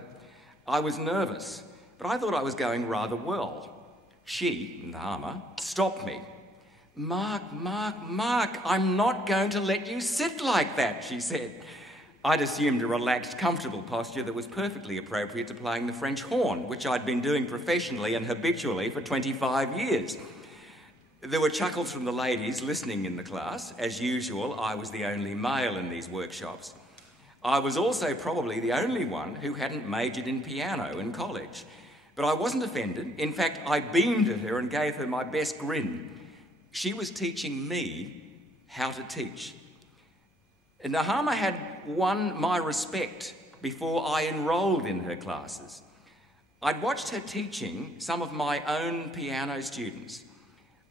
I was nervous, but I thought I was going rather well. She, Nehama, stopped me. Mark, I'm not going to let you sit like that, she said. I'd assumed a relaxed, comfortable posture that was perfectly appropriate to playing the French horn, which I'd been doing professionally and habitually for 25 years. There were chuckles from the ladies listening in the class. As usual, I was the only male in these workshops. I was also probably the only one who hadn't majored in piano in college. But I wasn't offended. In fact, I beamed at her and gave her my best grin. She was teaching me how to teach. Nehama had won my respect before I enrolled in her classes. I'd watched her teaching some of my own piano students.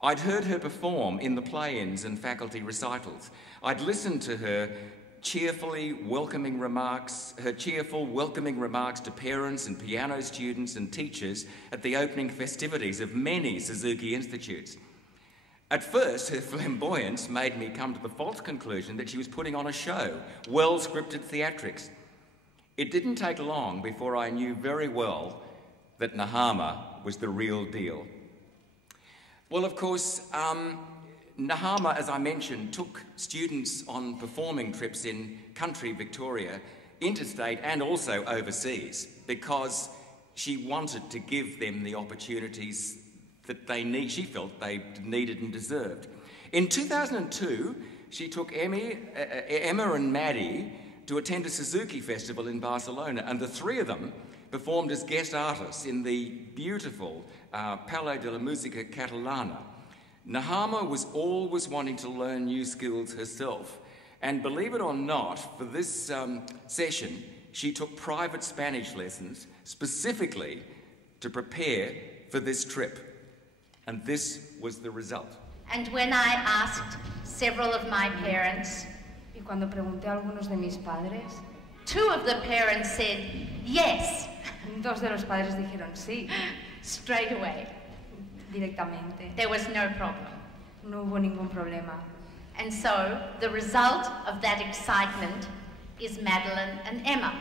I'd heard her perform in the play-ins and faculty recitals. I'd listened to her cheerful, welcoming remarks to parents and piano students and teachers at the opening festivities of many Suzuki Institutes. At first, her flamboyance made me come to the false conclusion that she was putting on a show, well-scripted theatrics. It didn't take long before I knew very well that Nehama was the real deal. Well, of course, Nehama, as I mentioned, took students on performing trips in country Victoria, interstate and also overseas, because she wanted to give them the opportunities that she felt they needed and deserved. In 2002, she took Emma and Maddie to attend a Suzuki festival in Barcelona, and the three of them performed as guest artists in the beautiful Palais de la Música Catalana. Nehama was always wanting to learn new skills herself, and believe it or not, for this session, she took private Spanish lessons specifically to prepare for this trip. And this was the result. And when I asked several of my parents, y cuando pregunté a algunos de mis padres, 2 of the parents said yes. 2 de los padres dijeron sí. Straight away. Directamente. There was no problem. No hubo ningún problema. And so the result of that excitement is Madeline and Emma.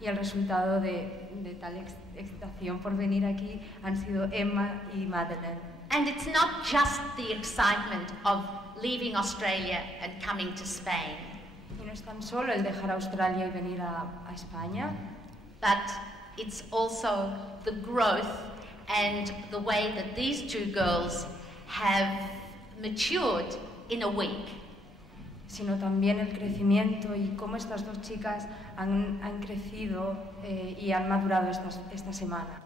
Y el resultado de tal excitación por venir aquí han sido Emma y Madeleine. And it's not just the excitement of leaving Australia and coming to Spain. Y no es tan solo el dejar Australia y venir a España, but it's also the growth and the way that these 2 girls have matured in a week. Sino también el crecimiento y cómo estas 2 chicas han crecido y han madurado esta semana.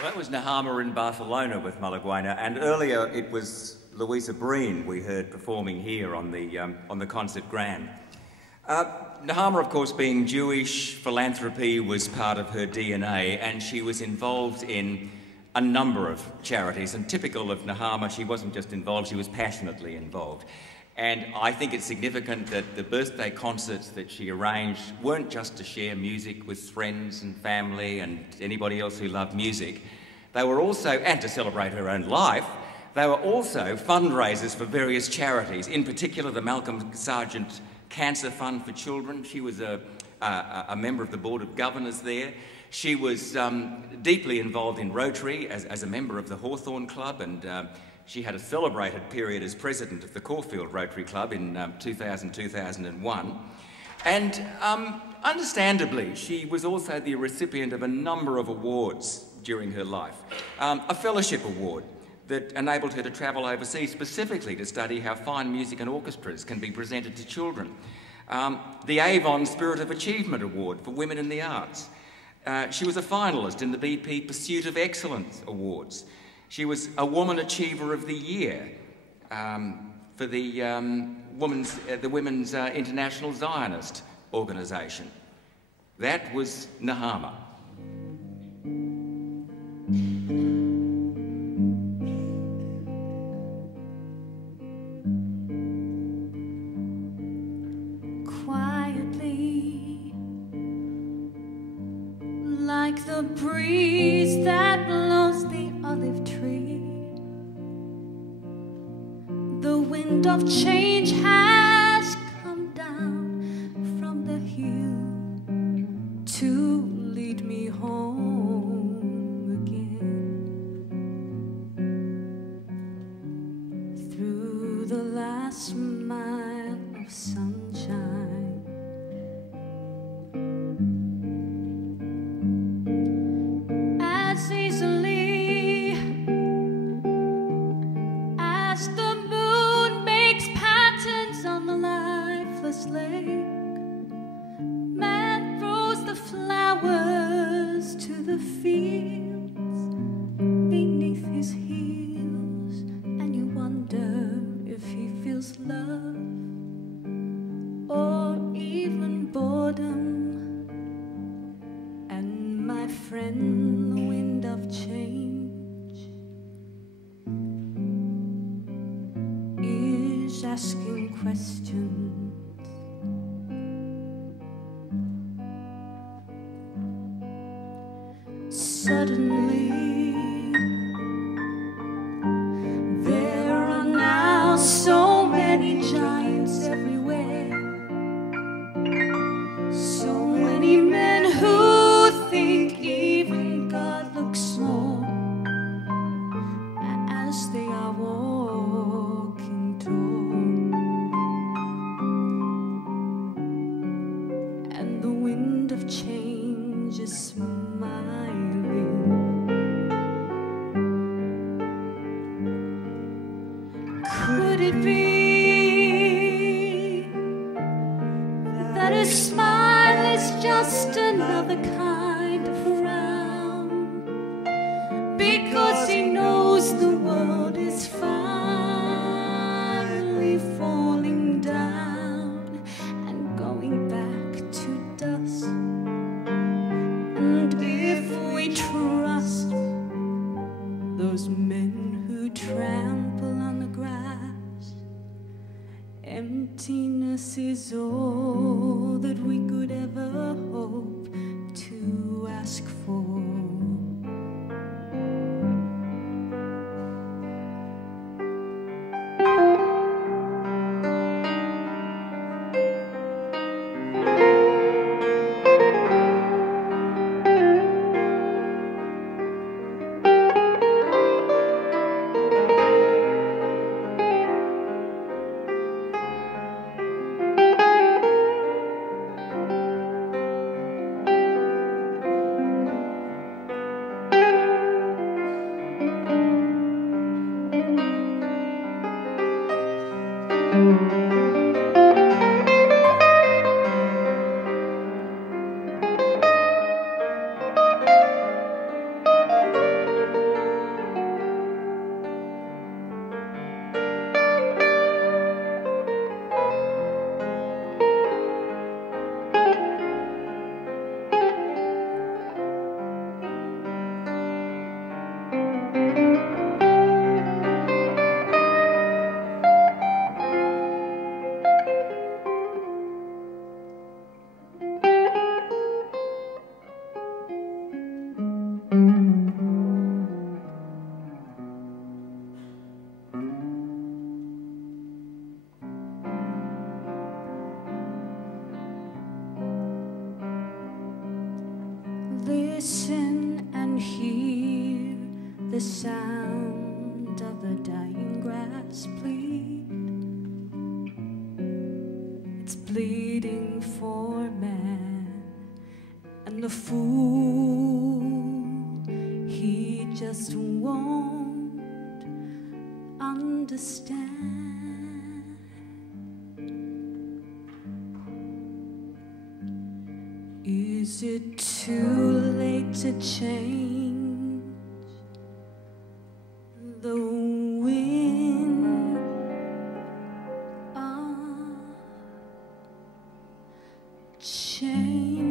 Well, that was Nehama in Barcelona with Malaguena, and earlier it was Louisa Breen we heard performing here on the concert grand. Nehama, of course, being Jewish, philanthropy was part of her DNA, and she was involved in a number of charities. And typical of Nehama, she wasn't just involved, she was passionately involved. And I think it's significant that the birthday concerts that she arranged weren't just to share music with friends and family and anybody else who loved music. They were also, and to celebrate her own life, they were also fundraisers for various charities, in particular the Malcolm Sargent Cancer Fund for Children. She was a member of the Board of Governors there. She was deeply involved in Rotary as a member of the Hawthorne Club, and she had a celebrated period as president of the Caulfield Rotary Club in 2000-2001. And understandably, she was also the recipient of a number of awards during her life. A fellowship award that enabled her to travel overseas specifically to study how fine music and orchestras can be presented to children. The Avon Spirit of Achievement Award for Women in the Arts. She was a finalist in the BP Pursuit of Excellence Awards. She was a Woman Achiever of the Year for the Women's International Zionist Organisation. That was Nehama. Quietly, like the breeze that blows the olive tree, the wind of change has come down from the hill to lead me home again, through the last mile of sunshine. As easily as the moon makes patterns on the lifeless lake, man throws the flowers to the fields beneath his heels, and you wonder if he feels love or even boredom. And my friend, the wind of change, is asking questions. Suddenly, there are now so many giants everywhere, so many men who think even God looks small as they are walking tall, and the wind of change is smiling. Could it be that his smile is just another kind of frown, because he knows the world is finally falling down and going back to dust? And if we trust those men who trample on the grass, emptiness is all that we could ever hope to ask for. listen and hear the sound of the dying grass bleed. It's bleeding for man, and the fool, he just won't understand. Is it too late to change the wind of change?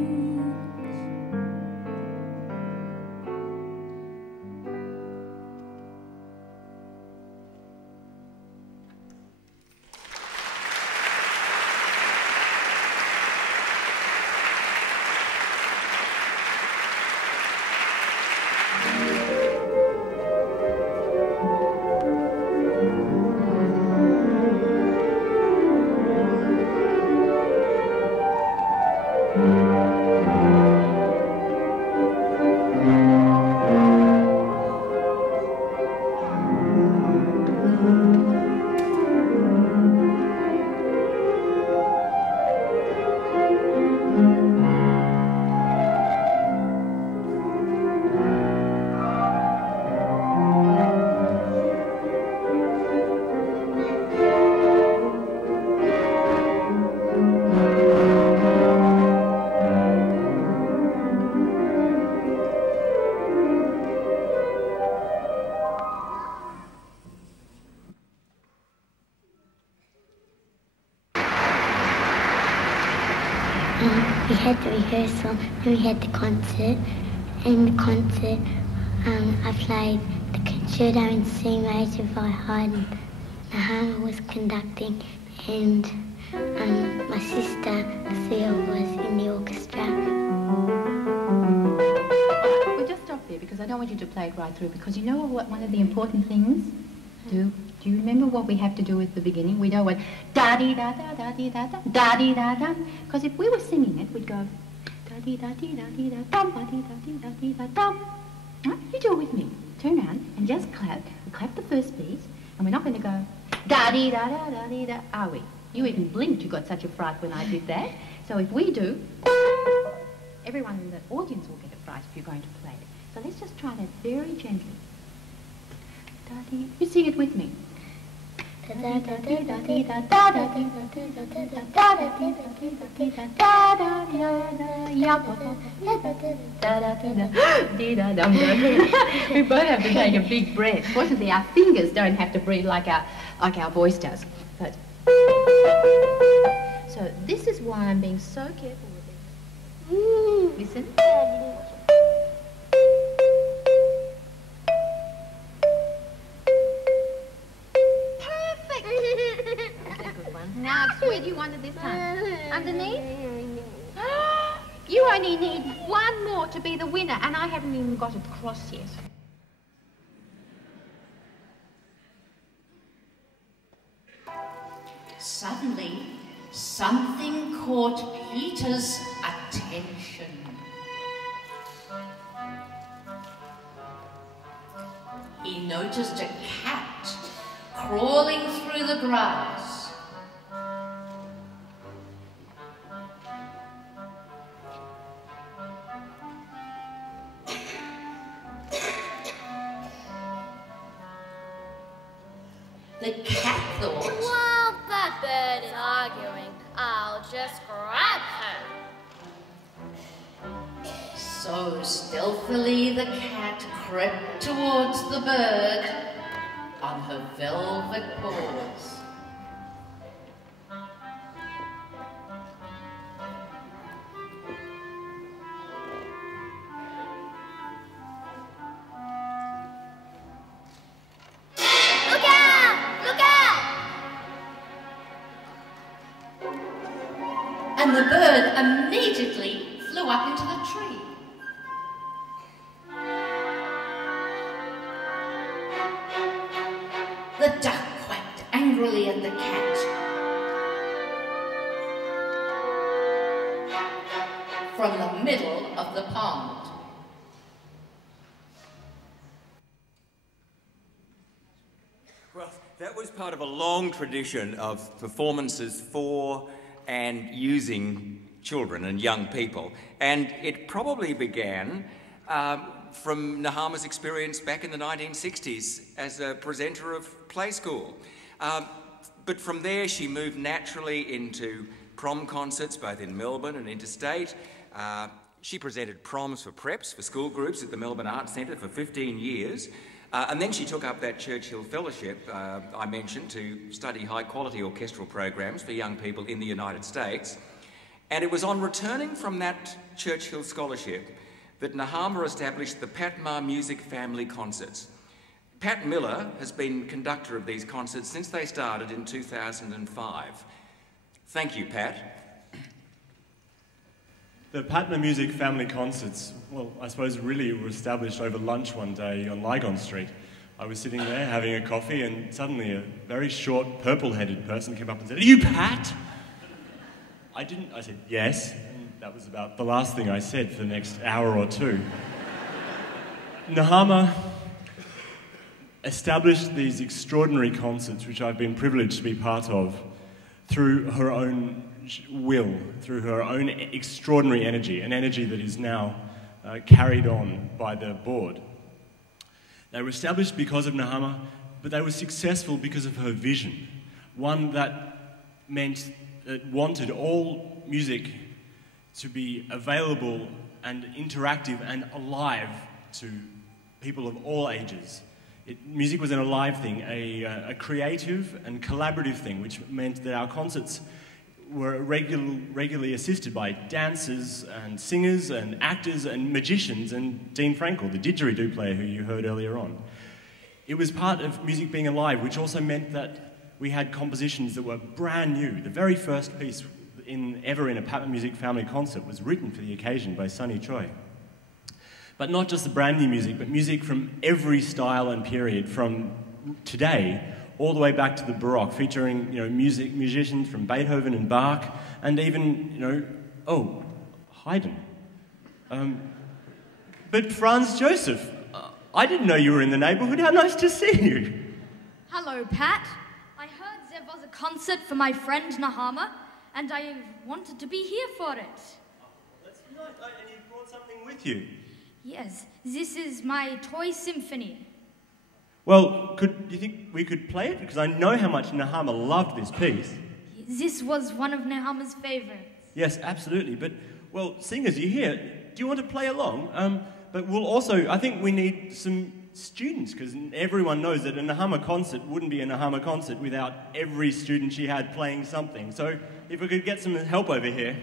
We had the rehearsal, then we had the concert. In the concert, I played the concerto in C major by Haydn. Nehama was conducting, and my sister Lucille was in the orchestra. We'll just stop there because I don't want you to play it right through, because you know what one of the important things do? Do you remember what we have to do at the beginning? We know what da-dee-da-da-da-dee-da-da, da-dee-da-da. Because if we were singing it, we'd go da-dee-da-dee-da-dee-da-dum, ba-dee-da-dee-da-dee-da-dum. Right? You do it with me. Turn around and just clap. We clap the first beat, and we're not going to go da-dee-da-da-da-dee-da, are we? You even blinked, you got such a fright when I did that. So if we do, everyone in the audience will get a fright if you're going to play it. So let's just try that very gently. You sing it with me. We both have to take a big breath. Fortunately, our fingers don't have to breathe like our voice does. But so this is why I'm being so careful with it. Listen. Now, where do you want it this time? Underneath? You only need one more to be the winner, and I haven't even got it crossed yet. Suddenly, something caught Peter's attention. He noticed a cat crawling through the grass. The cat thought, while that bird is arguing, I'll just grab her. So stealthily the cat crept towards the bird on her velvet paws. And the bird immediately flew up into the tree. The duck quacked angrily at the cat. From the middle of the pond. That was part of a long tradition of performances for and using children and young people. And it probably began from Nehama's experience back in the 1960s as a presenter of Play School. But from there she moved naturally into prom concerts both in Melbourne and interstate. She presented proms for preps, for school groups at the Melbourne Arts Centre for 15 years. And then she took up that Churchill Fellowship I mentioned to study high-quality orchestral programs for young people in the United States. And it was on returning from that Churchill Scholarship that Nehama established the Patma Music Family Concerts. Pat Miller has been conductor of these concerts since they started in 2005. Thank you, Pat. The Patma Music Family Concerts, well, I suppose really were established over lunch one day on Lygon Street. I was sitting there having a coffee and suddenly a very short, purple-headed person came up and said, "Are you Pat?" I didn't. I said, "Yes." And that was about the last thing I said for the next hour or two. Nehama established these extraordinary concerts, which I've been privileged to be part of, through her own will, through her own extraordinary energy, an energy that is now carried on by the board. They were established because of Nehama, but they were successful because of her vision, one that meant that wanted all music to be available and interactive and alive to people of all ages. Music was an alive thing, a creative and collaborative thing, which meant that our concerts were regularly assisted by dancers and singers and actors and magicians and Dean Frenkel, the didgeridoo player who you heard earlier on. It was part of music being alive, which also meant that we had compositions that were brand new. The very first piece ever in a Patma Music Family Concert was written for the occasion by Sunny Choi. But not just the brand new music, but music from every style and period, from today all the way back to the Baroque, featuring musicians from Beethoven and Bach, and even Haydn. But Franz Joseph, I didn't know you were in the neighbourhood. How nice to see you. Hello, Pat. I heard there was a concert for my friend Nehama, and I wanted to be here for it. That's nice. And you brought something with you. Yes, this is my toy symphony. Well, do you think we could play it? Because I know how much Nehama loved this piece. This was one of Nehama's favorites. Yes, absolutely. But, well, seeing as you're here, do you want to play along? But we'll also, I think we need some students, because everyone knows that a Nehama concert wouldn't be a Nehama concert without every student she had playing something. So if we could get some help over here.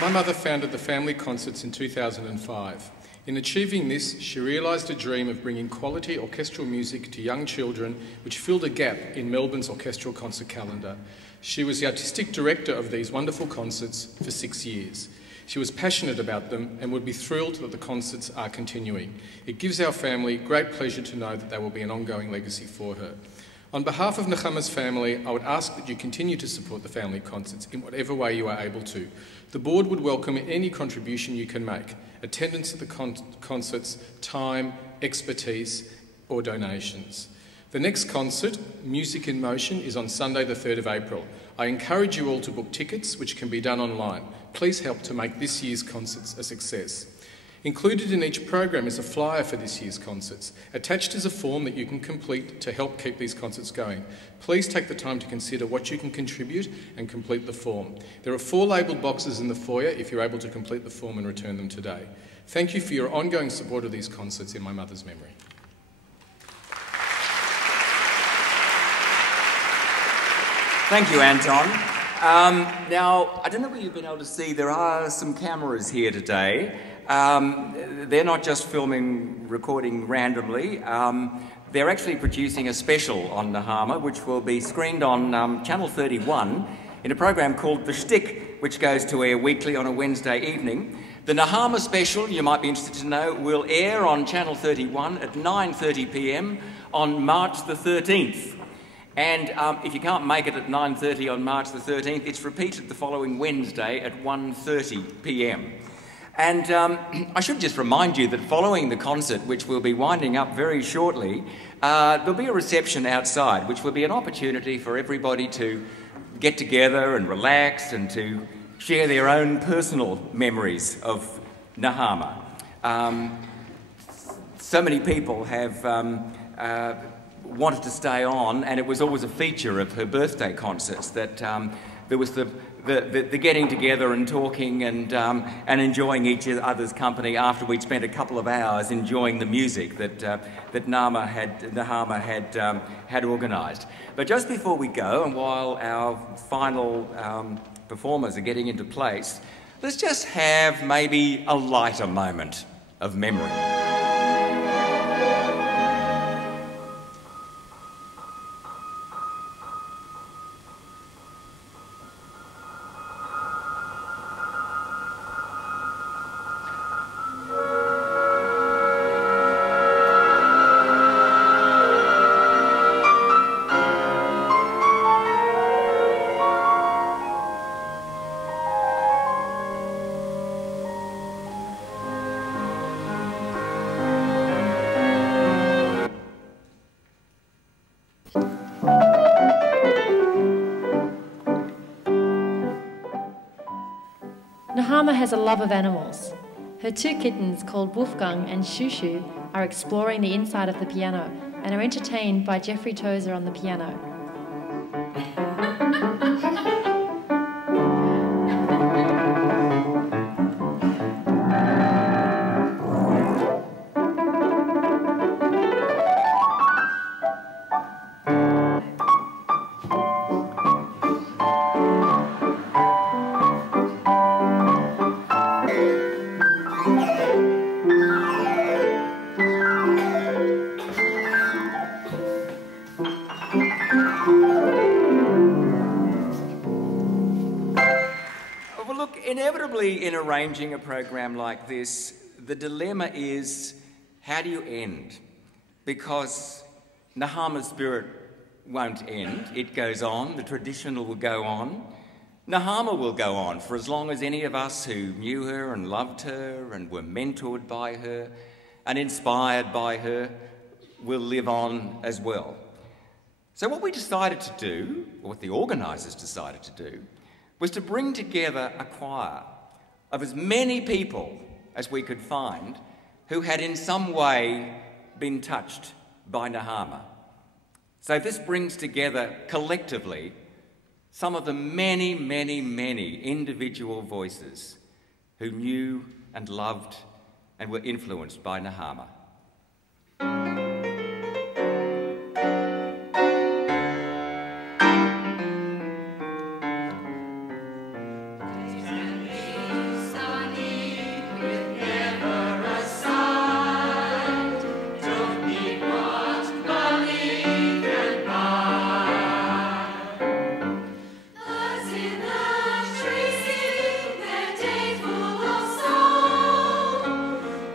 My mother founded the family concerts in 2005. In achieving this, she realised a dream of bringing quality orchestral music to young children, which filled a gap in Melbourne's orchestral concert calendar. She was the artistic director of these wonderful concerts for 6 years. She was passionate about them and would be thrilled that the concerts are continuing. It gives our family great pleasure to know that they will be an ongoing legacy for her. On behalf of Nehama's family, I would ask that you continue to support the family concerts in whatever way you are able to. The board would welcome any contribution you can make: attendance at the concerts, time, expertise, or donations. The next concert, Music in Motion, is on Sunday the 3rd of April. I encourage you all to book tickets, which can be done online. Please help to make this year's concerts a success. Included in each program is a flyer for this year's concerts. Attached is a form that you can complete to help keep these concerts going. Please take the time to consider what you can contribute and complete the form. There are 4 labelled boxes in the foyer if you're able to complete the form and return them today. Thank you for your ongoing support of these concerts in my mother's memory. Thank you, Anton. Now, I don't know whether you've been able to see, there are some cameras here today. They're not just filming, recording randomly. They're actually producing a special on Nehama, which will be screened on Channel 31 in a program called The Shtick, which goes to air weekly on a Wednesday evening. The Nehama special, you might be interested to know, will air on Channel 31 at 9:30 p.m. on March the 13th. And if you can't make it at 9:30 on March the 13th, it's repeated the following Wednesday at 1:30 p.m. And I should just remind you that following the concert, which we'll be winding up very shortly, there'll be a reception outside, which will be an opportunity for everybody to get together and relax and to share their own personal memories of Nehama. So many people have wanted to stay on, and it was always a feature of her birthday concerts that there was the getting together and talking and enjoying each other's company after we'd spent a couple of hours enjoying the music that Nehama had organised. But just before we go, and while our final performers are getting into place, let's just have maybe a lighter moment of memory. Nehama has a love of animals. Her two kittens, called Wolfgang and Shushu, are exploring the inside of the piano and are entertained by Jeffrey Tozer on the piano. In arranging a program like this, the dilemma is, how do you end? Because Nehama's spirit won't end. It goes on. The tradition will go on. Nehama will go on for as long as any of us who knew her and loved her and were mentored by her and inspired by her will live on as well. So what we decided to do, or what the organisers decided to do, was to bring together a choir of as many people as we could find who had in some way been touched by Nehama. So this brings together collectively some of the many, many, many individual voices who knew and loved and were influenced by Nehama.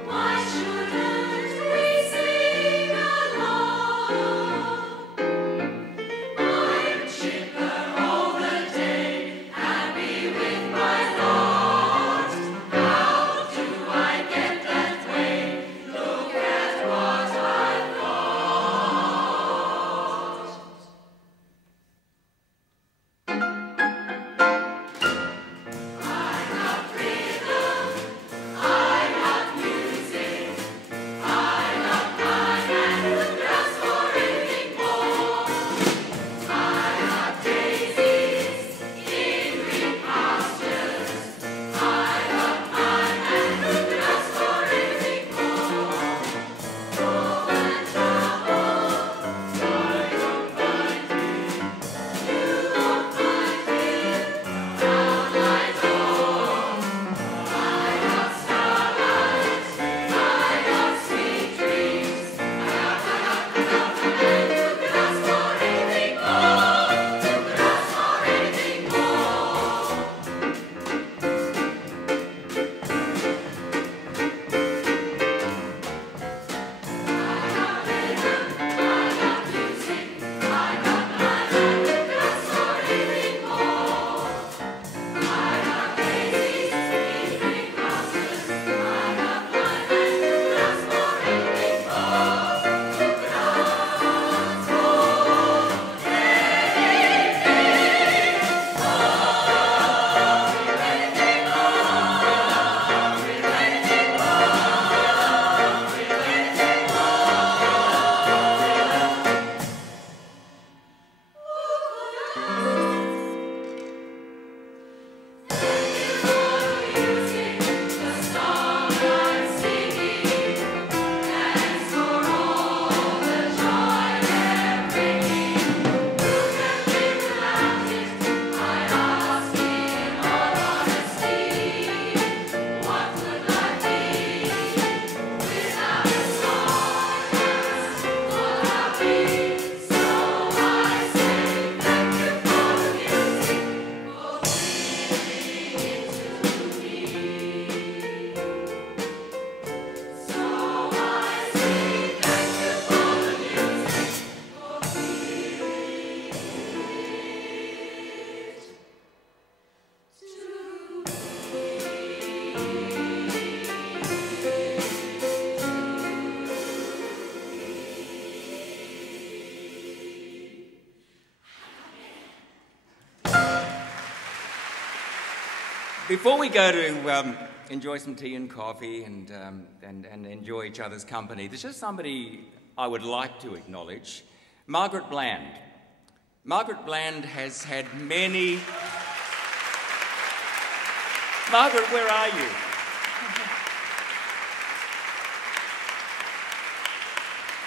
Why shouldn't Before we go to enjoy some tea and coffee and enjoy each other's company, there's just somebody I would like to acknowledge. Margaret Bland. Margaret Bland has had many... Margaret, where are you?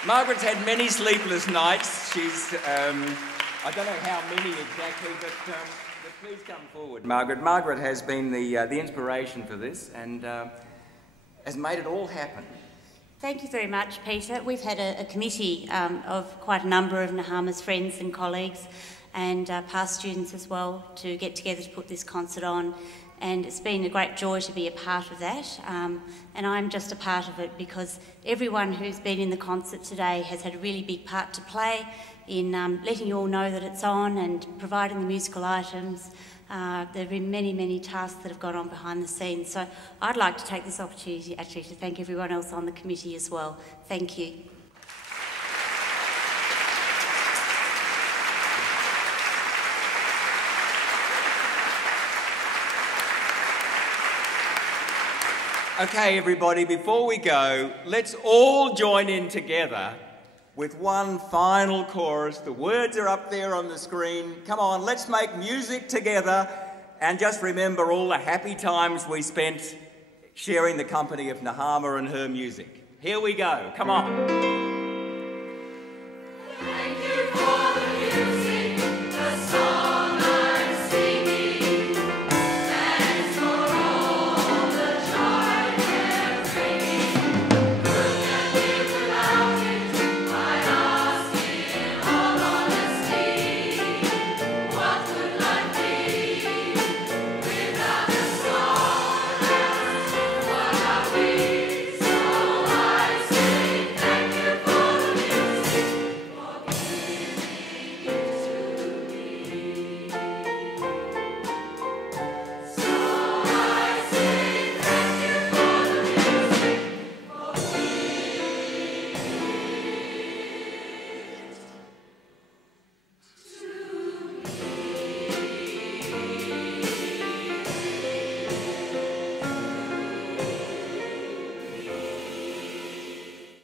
Margaret's had many sleepless nights. She's, I don't know how many exactly, but please come forward, Margaret. Margaret has been the inspiration for this and has made it all happen. Thank you very much, Peter. We've had a committee of quite a number of Nehama's friends and colleagues and past students as well to get together to put this concert on. And it's been a great joy to be a part of that. And I'm just a part of it because everyone who's been in the concert today has had a really big part to play in letting you all know that it's on and providing the musical items. There have been many, many tasks that have gone on behind the scenes. So I'd like to take this opportunity actually to thank everyone else on the committee as well. Thank you. Okay, everybody, before we go, let's all join in together with one final chorus. The words are up there on the screen. Come on, let's make music together and just remember all the happy times we spent sharing the company of Nehama and her music. Here we go. Come on.